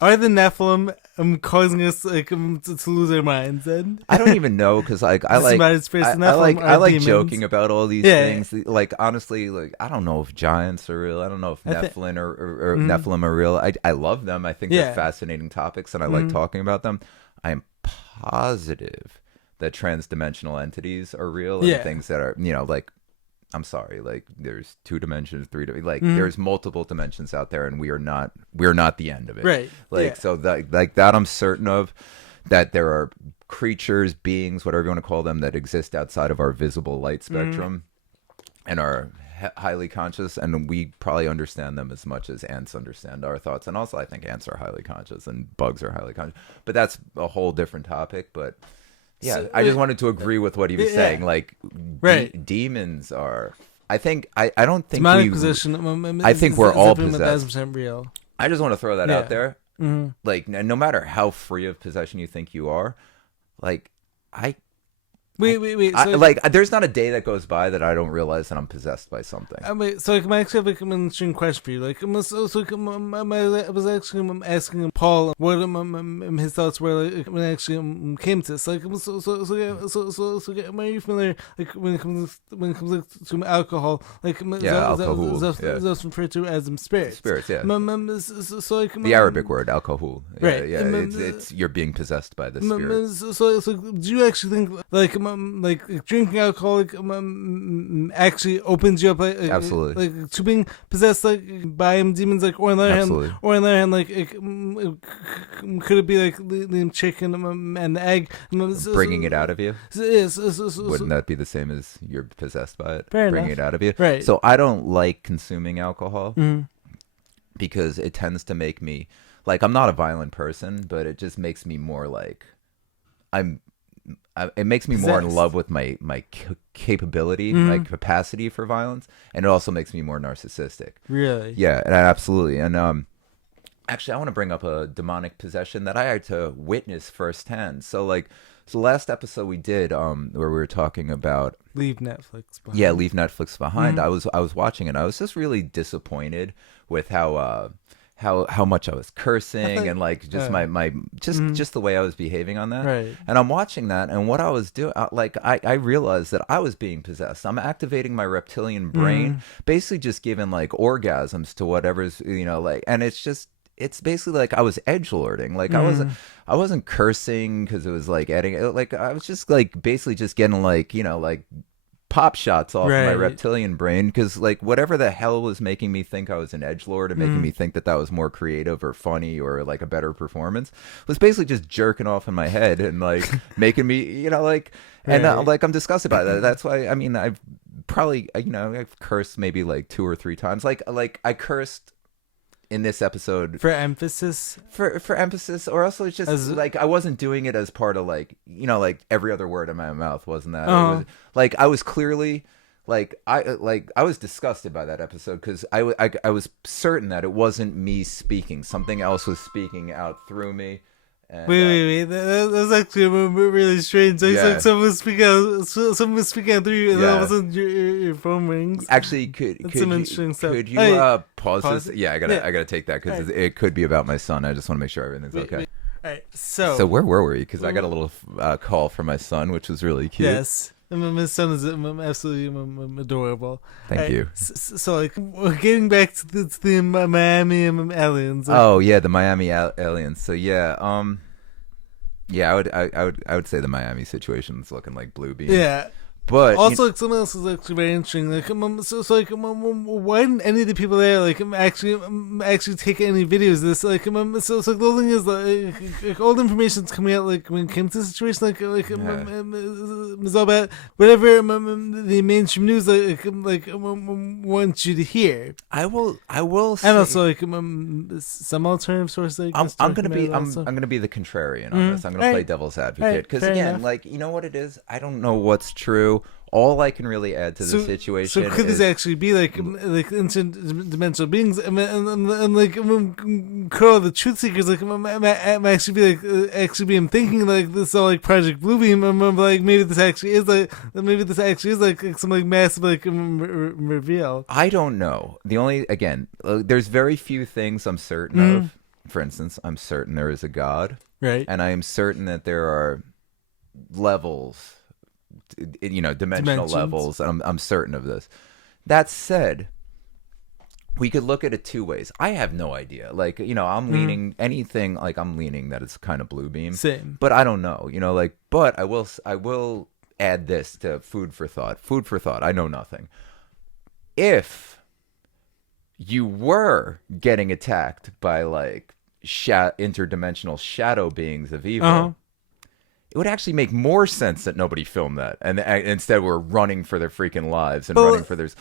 are the Nephilim causing us to lose our minds? Then I don't even know, because I like joking about all these things. Honestly, I don't know if giants are real. I don't know if Nephilim or Nephilim are real. I love them. I think they're fascinating topics, and I like talking about them. I am positive that trans-dimensional entities are real, and things that are I'm sorry, there's 2 dimensions, 3 there's multiple dimensions out there, and we're not the end of it. Right. So that I'm certain of, that there are creatures, beings, whatever you want to call them, that exist outside of our visible light spectrum and are highly conscious, and we probably understand them as much as ants understand our thoughts. And also I think ants are highly conscious and bugs are highly conscious. But that's a whole different topic. But yeah, I just wanted to agree with what he was saying. Demons are. I don't think demonic possession. I think we're all possessed. 1,000% real. I just want to throw that out there. No matter how free of possession you think you are, Wait. I, like, there's not a day that goes by that I don't realize that I'm possessed by something. Wait, so like, I actually have like an interesting question for you. Like, I was actually asking Paul what his thoughts were like, when it actually came to this. Like, are you familiar like when it comes like, to alcohol? Like, alcohol. That's referred to as spirits. Spirits, yeah. So like The Arabic word alcohol. Right. Yeah. It's you're being possessed by the spirit. So do you actually think like drinking alcohol actually opens you up Absolutely. like to being possessed like by demons, like, or on the other hand like could it be like the chicken and the egg Bringing it out of you? Wouldn't that be the same as you're possessed by it? Bringing it out of you? Right. So I don't like consuming alcohol because it tends to make me, like, I'm not a violent person, but it just makes me more like, it makes me more in love with my capability, my capacity for violence, and it also makes me more narcissistic. Really? Yeah, and absolutely. And actually, I want to bring up a demonic possession that I had to witness firsthand. So last episode we did, where we were talking about leave Netflix behind. Yeah, leave Netflix behind. I was watching it. I was just really disappointed with how much I was cursing and like just just the way I was behaving on that. Right. And I'm watching that, and what I was doing, I realized that I was being possessed. I'm activating my reptilian brain, basically just giving like orgasms to whatever's, like, and it's basically like I was edgelording. Like I wasn't cursing because it was like adding, like I was just like basically just getting like, like pop shots off my reptilian brain, because like whatever the hell was making me think I was an edgelord and making me think that was more creative or funny or like a better performance was basically just jerking off in my head and like making me, like, and like I'm disgusted by that. That's why, I mean, I've probably, I've cursed maybe like 2 or 3 times. Like I cursed in this episode for emphasis, or also it's just like I wasn't doing it as part of like, like every other word in my mouth wasn't that. It was, like I was clearly like I was disgusted by that episode because I was certain that it wasn't me speaking, something else was speaking out through me. And, wait. That's actually really strange. Like someone was speaking out through you, and all of a sudden your phone rings. Actually, could you pause this? Yeah, I gotta take that because it could be about my son. I just want to make sure everything's okay. All right, so where were we? Because I got a little call from my son, which was really cute. Yes. My son is absolutely adorable. Thank you. So, like, we're getting back to the Miami aliens. Like, the Miami aliens. So I would say the Miami situation is looking like Blue Beam. Yeah. But also, like, something else is actually very interesting. Like, why didn't any of the people there like actually take any videos of this? Like, so the whole thing is like all the information's coming out like when it came to the situation. It's all about whatever the mainstream news wants you to hear. I will say, and also like some alternative sources. I'm gonna be the contrarian on this. I'm gonna play devil's advocate because again, like, you know what it is. I don't know what's true. All I can really add to the situation. So could this actually be like interdimensional beings, and like could all the truth seekers like actually be like actually be thinking like this all like Project Bluebeam, and like maybe this actually is like some like massive like reveal. I don't know. The only there's very few things I'm certain of. For instance, I'm certain there is a God, right? And I am certain that there are levels. Dimensional levels, and I'm certain of this. That said, we could look at it 2 ways. I have no idea. Like, I'm leaning anything. Like, I'm leaning that it's kind of Blue Beam. Same, but I don't know. But I will add this to food for thought. Food for thought. I know nothing. If you were getting attacked by like interdimensional shadow beings of evil. It would actually make more sense that nobody filmed that, and instead we're running for their freaking lives and running for theirs.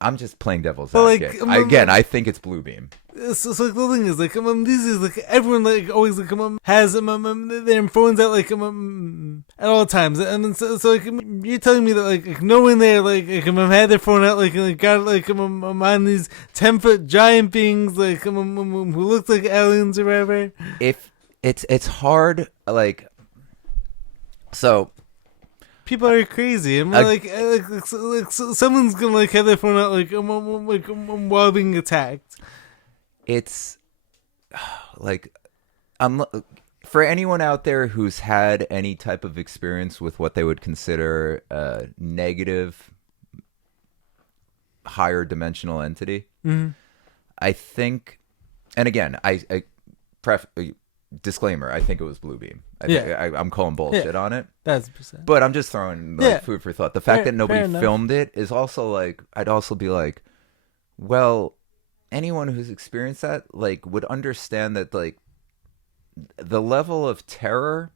I'm just playing devil's advocate. Again, I think it's Blue Beam. So like the thing is like these is like everyone like always like has their phones out like at all times, and so like you're telling me that like no one there like had their phone out like got like on these 10-foot giant beings like who look like aliens or whatever. If it's hard like. So, people are crazy. I'm like someone's gonna like have their phone out while being attacked. It's like I'm for anyone out there who's had any type of experience with what they would consider a negative higher dimensional entity. I think, and again, I disclaimer, I think it was Bluebeam. I'm calling bullshit on it. That's percent. But I'm just throwing food for thought. The fact that nobody filmed it is also like, I'd also be like, well, anyone who's experienced that like would understand that like the level of terror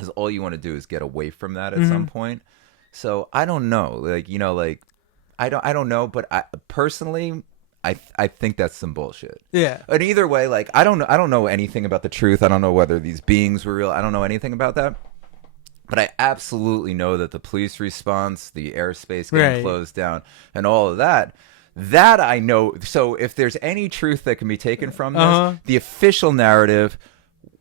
is all you want to do is get away from that at some point. So I don't know, like, you know, like I don't know, but I personally I think that's some bullshit. Yeah. And either way, like I don't know anything about the truth. I don't know whether these beings were real. I don't know anything about that. But I absolutely know that the police response, the airspace getting closed down, and all of that I know. So if there's any truth that can be taken from this, the official narrative,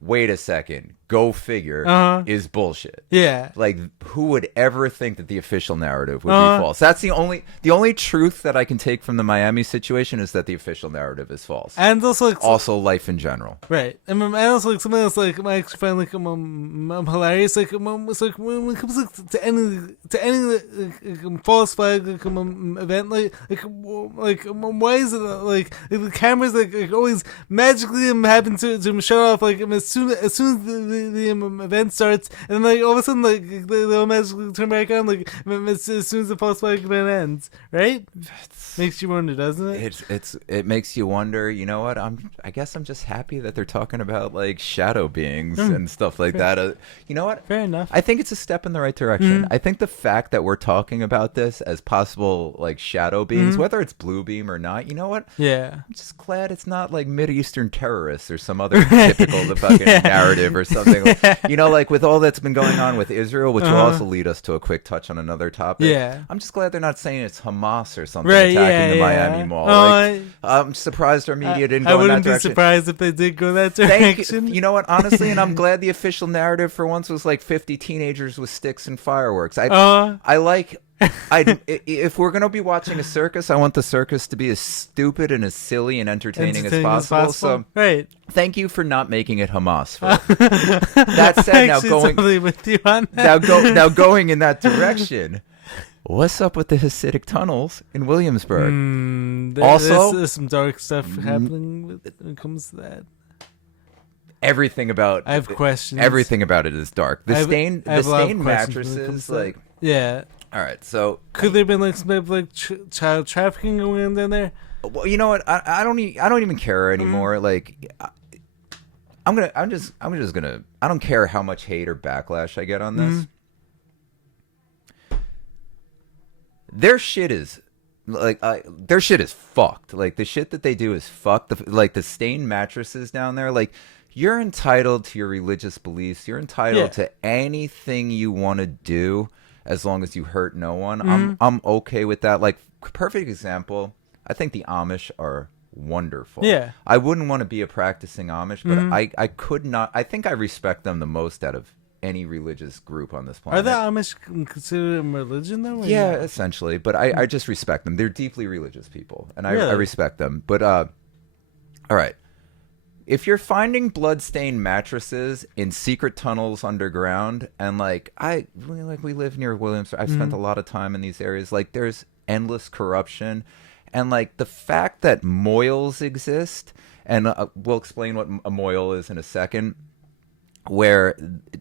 wait a second, go figure, is bullshit. Yeah. Like, who would ever think that the official narrative would be false? That's the only truth that I can take from the Miami situation is that the official narrative is false. And also, like, life in general. Right. And also, like, something else, like, I actually find, like, hilarious. Like, it's like, when it comes like, to any false flag event, like, why is it, like the cameras, like always magically happen to shut off, like, as soon as the event starts, and like all of a sudden, like they'll magically turn back on, like as soon as the false flag event ends, right? Makes you wonder, doesn't it? It makes you wonder. You know what? I guess I'm just happy that they're talking about like shadow beings and stuff like that. You know what? Fair enough. I think it's a step in the right direction. I think the fact that we're talking about this as possible like shadow beings, whether it's blue beam or not, you know what? Yeah. I'm just glad it's not like Mideastern terrorists or some other typical the fucking narrative or something. You know, like with all that's been going on with Israel, which will also lead us to a quick touch on another topic. Yeah. I'm just glad they're not saying it's Hamas or something attacking the Miami Mall. Like, I'm surprised our media didn't go in that direction. I wouldn't be surprised if they did go that direction. You know what? Honestly, and I'm glad the official narrative for once was like 50 teenagers with sticks and fireworks. If we're gonna be watching a circus, I want the circus to be as stupid and as silly and entertaining as possible. So, thank you for not making it Hamas. That said, now going with you on that. now going in that direction. What's up with the Hasidic tunnels in Williamsburg? There's some dark stuff happening when it comes to that. Everything about I have questions. Everything about it is dark. The stained mattresses, like yeah. All right, so could there have been like some type of like child trafficking going on down there? Well, you know what? I don't even care anymore. Like, I don't care how much hate or backlash I get on this. Their shit is fucked. Like the shit that they do is fucked. Like the stained mattresses down there. Like you're entitled to your religious beliefs. You're entitled to anything you want to do as long as you hurt no one. I'm okay with that. Like perfect example. I think the Amish are wonderful. Yeah. I wouldn't want to be a practicing Amish, but I could not. I think I respect them the most out of any religious group on this planet. Are the Amish considered a religion though? Yeah, essentially. But I just respect them. They're deeply religious people, and I respect them. But all right, if you're finding blood-stained mattresses in secret tunnels underground, and we live near Williamsburg, I've spent a lot of time in these areas. Like there's endless corruption, and like the fact that moils exist, and we'll explain what a moil is in a second. Where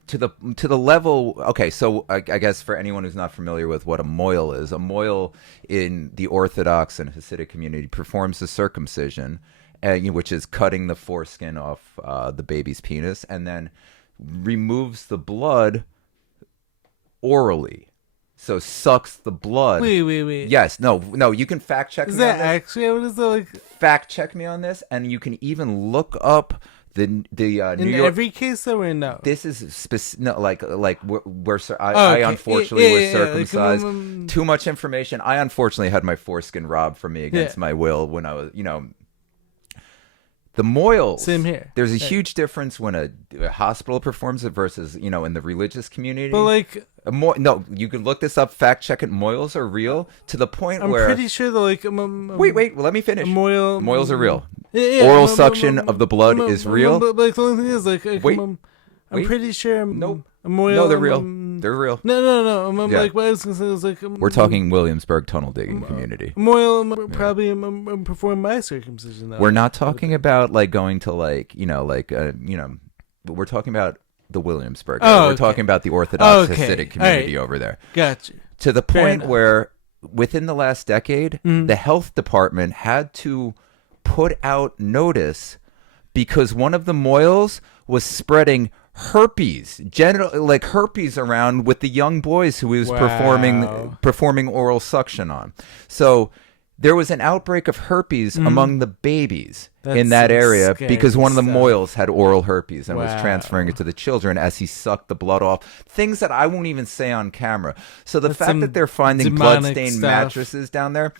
to the level, okay, so I guess for anyone who's not familiar with what a moil is, a moil in the Orthodox and Hasidic community performs the circumcision, which is cutting the foreskin off the baby's penis, and then removes the blood orally. So sucks the blood. Wait. Yes, no. You can fact check me on this. Is that actually what is that like? Fact check me on this, and you can even look up. The New York. In every case, though, or no? This is I unfortunately was circumcised. Too much information. I unfortunately had my foreskin robbed from me against my will when I was, The Moyles. Same here. There's a huge difference when a hospital performs it versus, in the religious community. But like, no, you can look this up, fact check it. Moyles are real to the point I'm where. pretty sure that like. Wait, well, let me finish. Moyles are real. Yeah, Oral suction of the blood is real. But like the only thing is like, I'm pretty sure. Nope. Moyle, no, they're real. They're real. No. Like what I was gonna say was like. We're talking Williamsburg tunnel digging community. Moyle probably perform my circumcision. We're not talking about like going to but we're talking about the Williamsburg. We're talking about the Orthodox Hasidic community over there. Gotcha. To the point where within the last decade, the health department had to put out notice because one of the Moyles was spreading herpes, herpes around with the young boys who he was performing oral suction on. So there was an outbreak of herpes among the babies in that area because one of the Moyles had oral herpes and was transferring it to the children as he sucked the blood off. Things that I won't even say on camera. So the fact that they're finding bloodstained mattresses down there.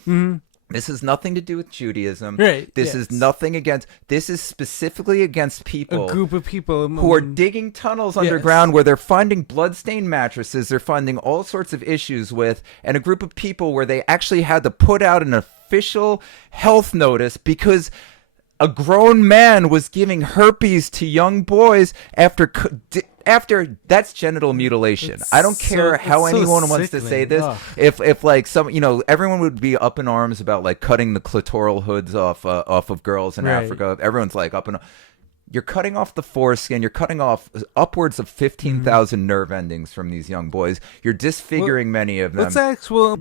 This has nothing to do with Judaism. Right. This is nothing against. This is specifically against people. A group of people who are digging tunnels underground where they're finding bloodstained mattresses. They're finding all sorts of issues with, and a group of people where they actually had to put out an official health notice because a grown man was giving herpes to young boys after that's genital mutilation. I don't care how anyone wants to say this. If like everyone would be up in arms about like cutting the clitoral hoods off of girls in Africa. Everyone's like up in. You're cutting off the foreskin. You're cutting off upwards of 15,000 nerve endings from these young boys. You're disfiguring many of them.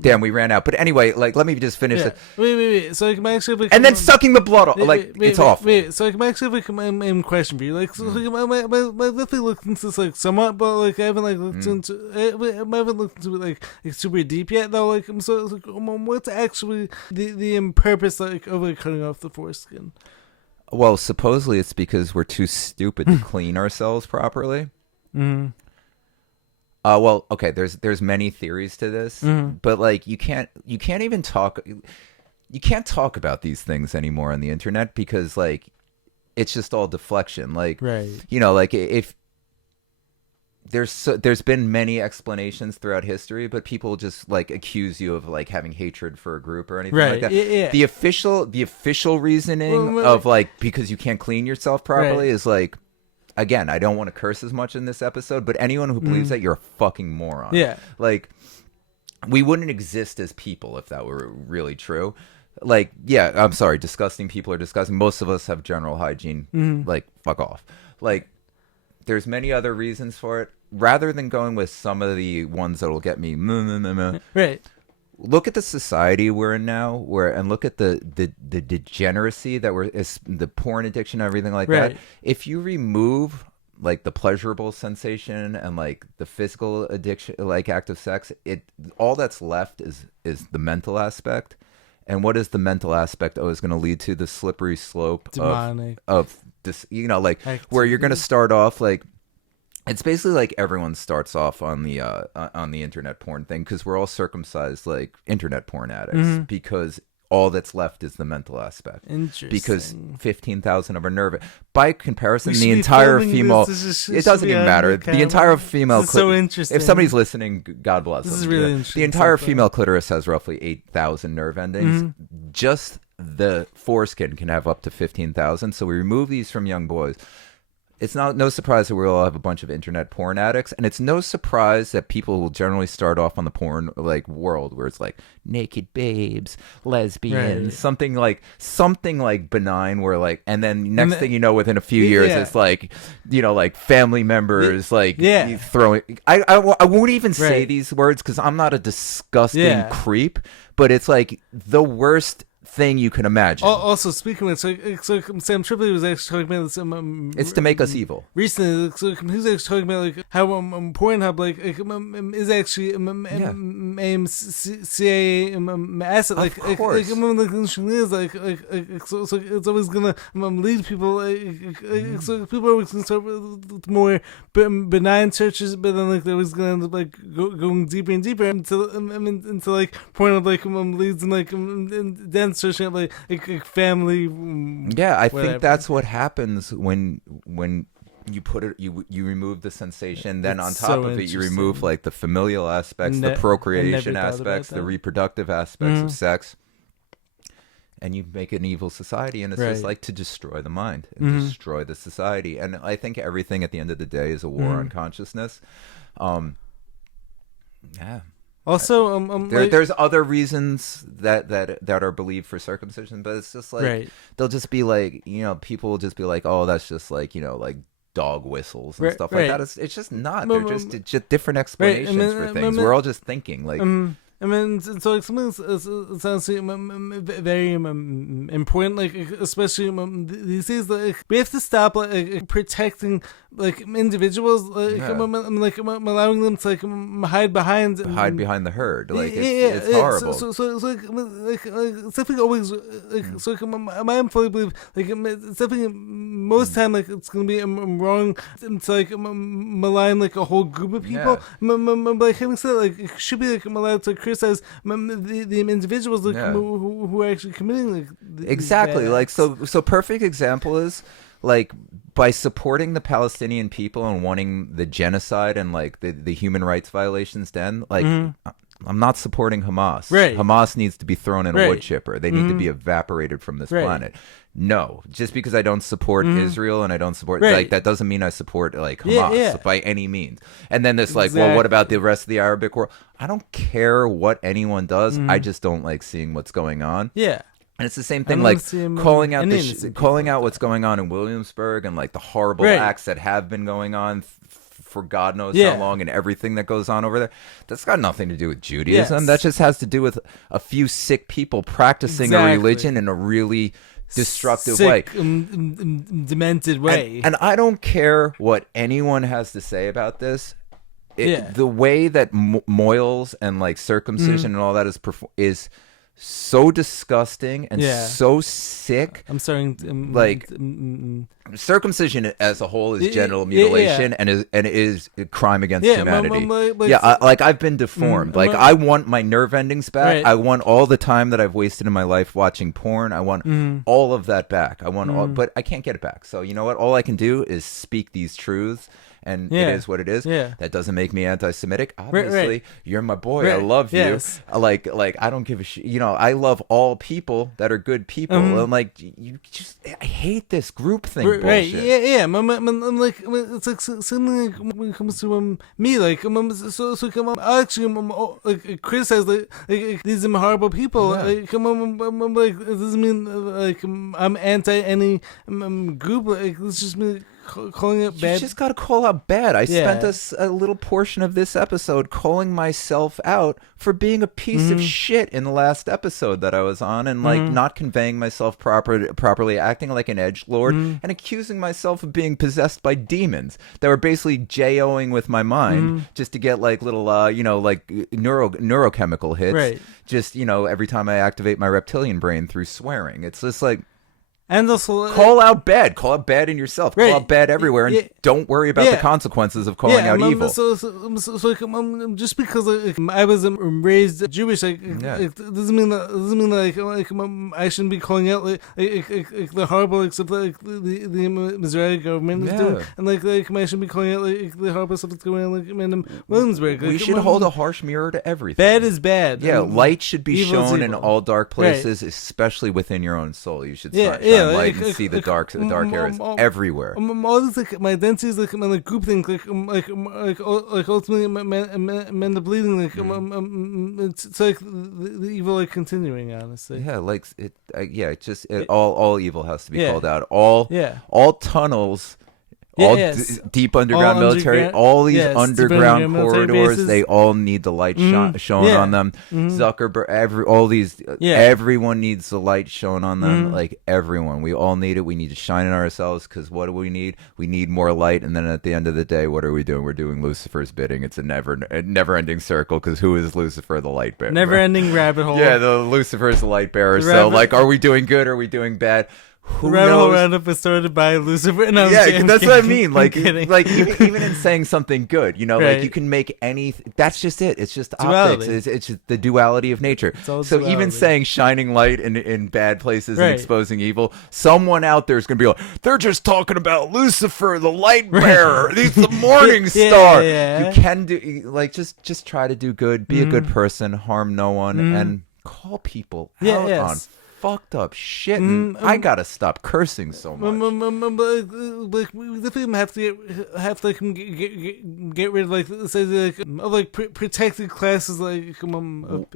Damn, we ran out. But anyway, like, let me just finish it. Wait. So I can actually. And then sucking the blood off. It's awful. So I can actually question for you. Like, so, I definitely looked into this like somewhat, but like I haven't like looked into. I haven't looked into it like super deep yet though. Like, so like, what's actually the purpose like of like cutting off the foreskin? Well, supposedly it's because we're too stupid to clean ourselves properly. Well, okay. There's many theories to this, but like you can't even talk. You can't talk about these things anymore on the internet because like it's just all deflection. Like like if there's been many explanations throughout history, but people just like accuse you of like having hatred for a group or anything like that. Yeah. The official reasoning of like because you can't clean yourself properly is like, again, I don't want to curse as much in this episode, but anyone who believes that, you're a fucking moron. Yeah. Like we wouldn't exist as people if that were really true. Like, yeah, I'm sorry, disgusting people are disgusting. Most of us have general hygiene. Like, fuck off. Like, there's many other reasons for it. Rather than going with some of the ones that'll get me, right. Look at the society we're in now, and look at the degeneracy that is the porn addiction, everything like that. If you remove like the pleasurable sensation and like the physical addiction, like active sex, all that's left is the mental aspect. And what is the mental aspect always going to lead to? The slippery slope of this, like activity. Where you're going to start off like. It's basically like everyone starts off on the internet porn thing because we're all circumcised like internet porn addicts because all that's left is the mental aspect. Interesting. Because 15,000 of our nerve. By comparison, the entire female. It doesn't even matter. The entire female. This is so interesting. If somebody's listening, God bless them. This is really interesting. The entire female clitoris has roughly 8,000 nerve endings. Just the foreskin can have up to 15,000. So we remove these from young boys. It's no surprise that we all have a bunch of internet porn addicts, and it's no surprise that people will generally start off on the porn like world where it's like naked babes, lesbians, something like benign, where like, and then next thing you know, within a few years, it's like like family members throwing. I won't even say these words because I'm not a disgusting creep, but it's like the worst thing you can imagine. Also, speaking of it, so Sam Tripoli was actually talking about this. It's to make us evil. Recently, so he was actually talking about like how Pornhub is actually CIA asset. Like, Of course. So it's always gonna lead people. So people are always gonna start with more benign searches, but then like they're always gonna end up like going deeper and deeper until like point of like leads and like and then searching out like family. Yeah, I whatever. think that's what happens when you put it, you remove the sensation, then on It's top so of it you remove interesting. like the familial aspects, the I procreation never thought about aspects, the that. reproductive aspects of sex, and you make an evil society, and it's just Right. like to destroy the mind and destroy the society. And I think everything at the end of the day is a war on consciousness. Yeah. Also, There's other reasons that are believed for circumcision, but it's just like Right. they'll just be like, people will just be like, oh, that's just like, like dog whistles and Right, stuff right. like that. It's just not. But- They're just different explanations for things. We're all just thinking like, I mean, so like something that sounds very important, like especially these days. Like we have to stop like protecting like individuals, like Yeah. allowing them to like hide behind the herd. Like it's horrible. So like it's definitely always like so like I fully believe like it's definitely most time like it's gonna be wrong to like malign like a whole group of people. Yeah. Like having said that, like it should be like allowed to criticize the individuals like Yeah. who are actually committing like Exactly. bad Like acts. so perfect example is like by supporting the Palestinian people and wanting the genocide and like the human rights violations then like I'm not supporting Hamas. Right. Hamas needs to be thrown in a Right. wood chipper. They need to be evaporated from this Right. planet. No, just because I don't support Israel and I don't support Right. like that doesn't mean I support like Yeah, Hamas yeah. by any means. And then this like, well, what about the rest of the Arabic world? I don't care what anyone does. I just don't like seeing what's going on. Yeah. And it's the same I thing, don't like see him calling out any innocent calling out what's going on in Williamsburg and like the horrible Right. acts that have been going on for God knows Yeah. how long, and everything that goes on over there. That's got nothing to do with Judaism. Yes. That just has to do with a few sick people practicing a Exactly. religion in a really destructive way. Sick, demented way. And I don't care what anyone has to say about this. Yeah. The way that Moyles and like circumcision and all that is so disgusting and Yeah. so sick. I'm starting like, circumcision as a whole is genital mutilation and is a crime against humanity. I've been deformed. Like I want my nerve endings back. Right. I want all the time that I've wasted in my life watching porn. I want all of that back. I want all, but I can't get it back. So you know what? All I can do is speak these truths. And it is what it is. Yeah. That doesn't make me anti-Semitic. Obviously, right. you're my boy. I Right. love you. Yes. Like I don't give a shit. I love all people that are good people. And like you just, I hate this group thing bullshit. Right, yeah. I'm like, it's like something like when it comes to me, like, I actually like criticize like these horrible people. Yeah. Like, I'm like, it doesn't mean like I'm anti any group. Like, it's just me calling it bad. You just got to call out bad. I spent Yeah. a little portion of this episode calling myself out for being a piece of shit in the last episode that I was on, and like not conveying myself properly, acting like an edgelord, and accusing myself of being possessed by demons that were basically JOing with my mind just to get like little like neurochemical hits. Right. Just every time I activate my reptilian brain through swearing. It's just like, And also call out bad. Call out bad in yourself. Right. Call out bad everywhere, and Yeah. don't worry about the Yeah. consequences of calling out evil. So like, just because like, I was raised Jewish, like, it doesn't mean that I shouldn't be calling out like the horrible like, stuff like the Israeli government is doing, and like I shouldn't be calling out like the horrible stuff that's going on like in Williamsburg. We Like, should hold a harsh mirror to everything. bad is bad. Yeah, and light should be evil is shown in evil. all dark places, especially within your own soul. You should Yeah, shine light like, and see the dark areas everywhere. All these like my identities like group things like ultimately men are bleeding like it's like the evil like continuing honestly. Yeah, like all evil has to be called out. All Yeah. all tunnels Yeah, all yes. deep underground military, all these yes, deep underground military corridors, bases. they all need the light shown on them. Zuckerberg, all these, everyone needs the light shown on them. Like everyone, we all need it. We need to shine in ourselves, because what do we need? We need more light. And then at the end of the day, what are we doing? We're doing Lucifer's bidding. It's a never-ending circle, because who is Lucifer? The light bearer. Never-ending rabbit hole. Yeah, the Lucifer's the light bearer. So, like, are we doing good? Are we doing bad? Who Rabbit Hole knows? Roundup was started by Lucifer. No, Yeah, that's what I mean. Like, like even in saying something good, like you can make any. That's just it. It's just optics. It's just the duality of nature. So duality. Even saying shining light in bad places and exposing evil, someone out there is going to be like, they're just talking about Lucifer, the light bearer. He's the morning star. You can do just try to do good, be a good person, harm no one, and call people out on fucked up shit. And I gotta stop cursing so much. Like we definitely have to get rid of protected classes people.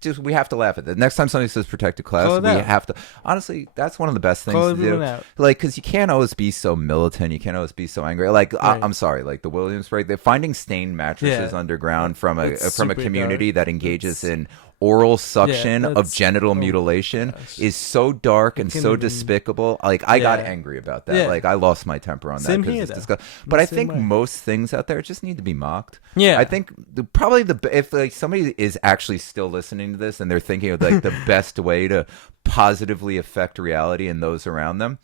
Just we have to laugh at that. Next time somebody says protected class, we have to. Honestly, that's one of the best things to do. Like, because you can't always be so militant. You can't always be so angry. Like, I'm sorry. Like the Williams, right? They're finding stained mattresses underground from a community that engages in oral suction of genital mutilation is so dark and so despicable. Like, I got angry about that. Like, I lost my temper on that because it's disgusting. But I think most things out there just need to be mocked. Yeah, I think if like somebody is actually still listening to this and they're thinking of like the best way to positively affect reality and those around them,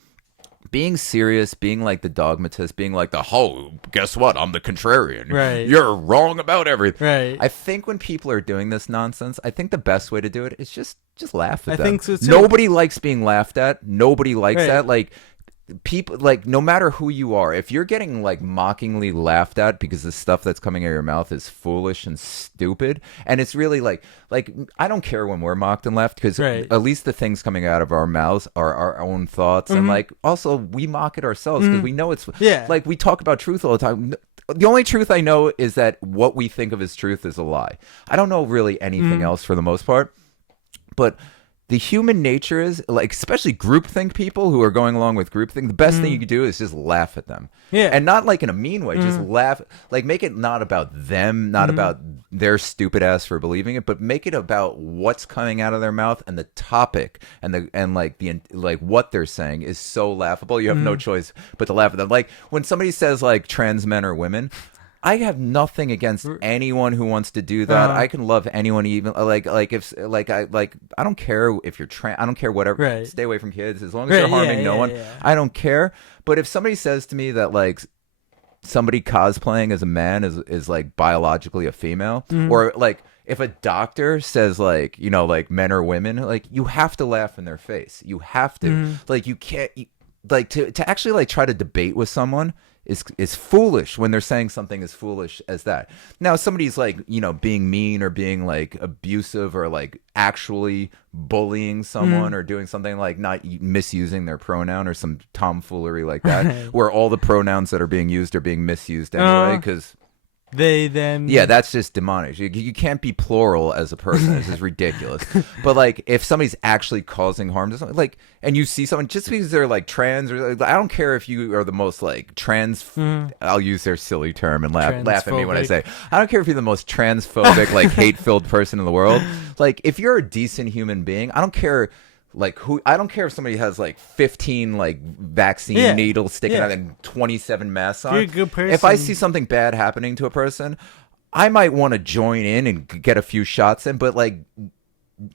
being serious, being like the dogmatist, being like guess what? I'm the contrarian. Right. You're wrong about everything. Right. I think when people are doing this nonsense, I think the best way to do it is just laugh at them. I think so too. Nobody likes being laughed at. Nobody likes that. Like, people, like, no matter who you are, if you're getting like mockingly laughed at because the stuff that's coming out of your mouth is foolish and stupid, and it's really like I don't care when we're mocked and laughed, because at least the things coming out of our mouths are our own thoughts, and like also we mock it ourselves because we know it's like we talk about truth all the time. The only truth I know is that what we think of as truth is a lie. I don't know really anything else for the most part, but the human nature is, like, especially groupthink people who are going along with groupthink, the best thing you can do is just laugh at them. Yeah. And not like in a mean way, just laugh. Like, make it not about them, not about their stupid ass for believing it, but make it about what's coming out of their mouth, and the topic and what they're saying is so laughable. You have no choice but to laugh at them. Like, when somebody says like trans men are women, I have nothing against anyone who wants to do that. I can love anyone, even I don't care if you're trans. I don't care whatever. Right. Stay away from kids as long as you're harming no one. I don't care. But if somebody says to me that like somebody cosplaying as a man is like biologically a female, or like if a doctor says like like men or women, like you have to laugh in their face. You have to like you can't like to actually like try to debate with someone is foolish when they're saying something as foolish as that. Now, somebody's like, being mean or being like abusive or like actually bullying someone or doing something like not misusing their pronoun or some tomfoolery like that, where all the pronouns that are being used are being misused anyway, because they them. Yeah, that's just demonic. You can't be plural as a person. This is ridiculous. But like, if somebody's actually causing harm to someone, like, and you see someone just because they're like trans, or I don't care if you are the most like trans. I'll use their silly term and laugh at me when I say. I don't care if you're the most transphobic, like hate-filled person in the world. Like, if you're a decent human being, I don't care. Like, I don't care if somebody has like 15 like vaccine needles sticking out and 27 masks on. You're a good person. If I see something bad happening to a person, I might want to join in and get a few shots in, but like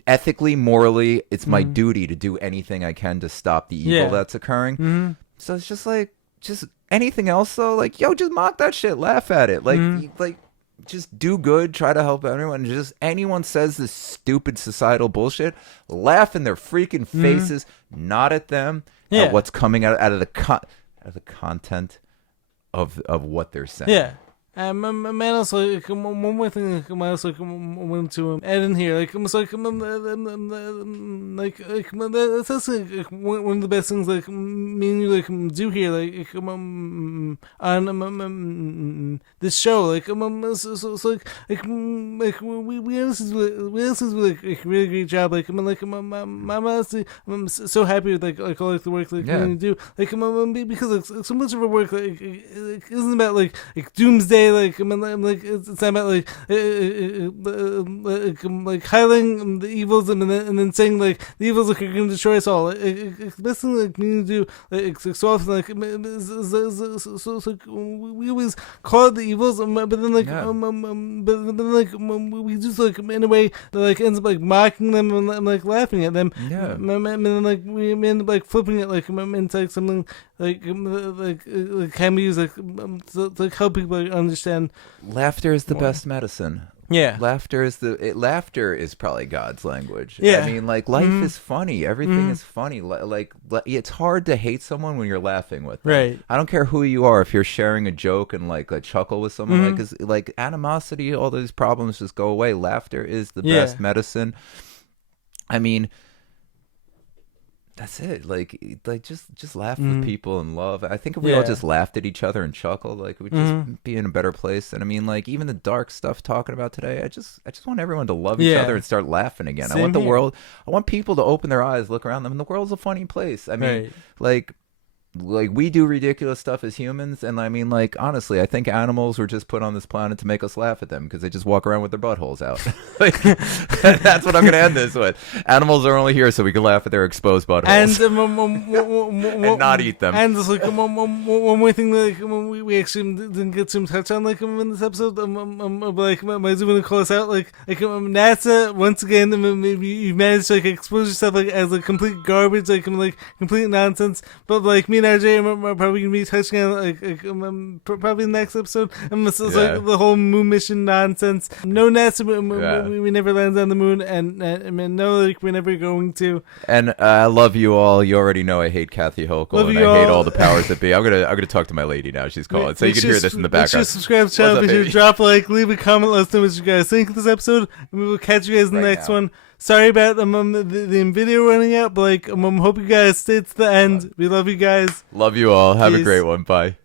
ethically, morally, it's my duty to do anything I can to stop the evil that's occurring. So it's just like, just anything else though, like, yo, just mock that shit, laugh at it, like just do good, try to help everyone. Just anyone says this stupid societal bullshit, laugh in their freaking faces, not at them, at what's coming out of the content of what they're saying. Yeah. Man, also one more thing I also wanted to add in here, that's one of the best things me and you do here, on this show, we honestly do a really great job, I'm honestly so happy with all the work we do, because so much of our work isn't about doomsday. It's not about highlighting the evils and then saying the evils are going to destroy us all. The best thing we need to do so often we always call it the evils, but then we just in a way that ends up mocking them and laughing at them. And then we end up flipping it into something can be used to help people understand. Laughter is the best medicine. Yeah, laughter is probably God's language. Yeah, I mean, life is funny. Everything is funny. It's hard to hate someone when you're laughing with them. Right. I don't care who you are. If you're sharing a joke and a chuckle with someone, animosity, all those problems just go away. Laughter is the best medicine. I mean, that's it. Just laugh with people and love. I think if we all just laughed at each other and chuckled, we'd just be in a better place. And I mean, even the dark stuff talking about today, I just want everyone to love each other and start laughing again. Same I want the here. world. I want people to open their eyes, look around them, and the world's a funny place. I mean, we do ridiculous stuff as humans, and I mean, honestly, I think animals were just put on this planet to make us laugh at them because they just walk around with their buttholes out. That's what I'm gonna end this with. Animals are only here so we can laugh at their exposed buttholes and not eat them. And just one more thing that we actually didn't get to touch on in this episode. My Zoom gonna call us out. NASA once again, maybe you managed to expose yourself as complete garbage, complete nonsense. But me and RJ are probably gonna be touching on probably the next episode. And this is the whole moon mission nonsense. No NASA, we never landed on the moon, and no, we're never going to. And I love you all. You already know I hate Kathy Hochul, and I hate all the powers that be. I'm gonna talk to my lady now. She's calling, so you can hear this in the background. Make sure to subscribe to the channel. Be sure to drop a like, leave a comment, let us know what you guys think of this episode, and we will catch you guys in the next one. Sorry about the video running out, but hope you guys stay to the end. We love you guys. Love you all. Have a great one. Bye.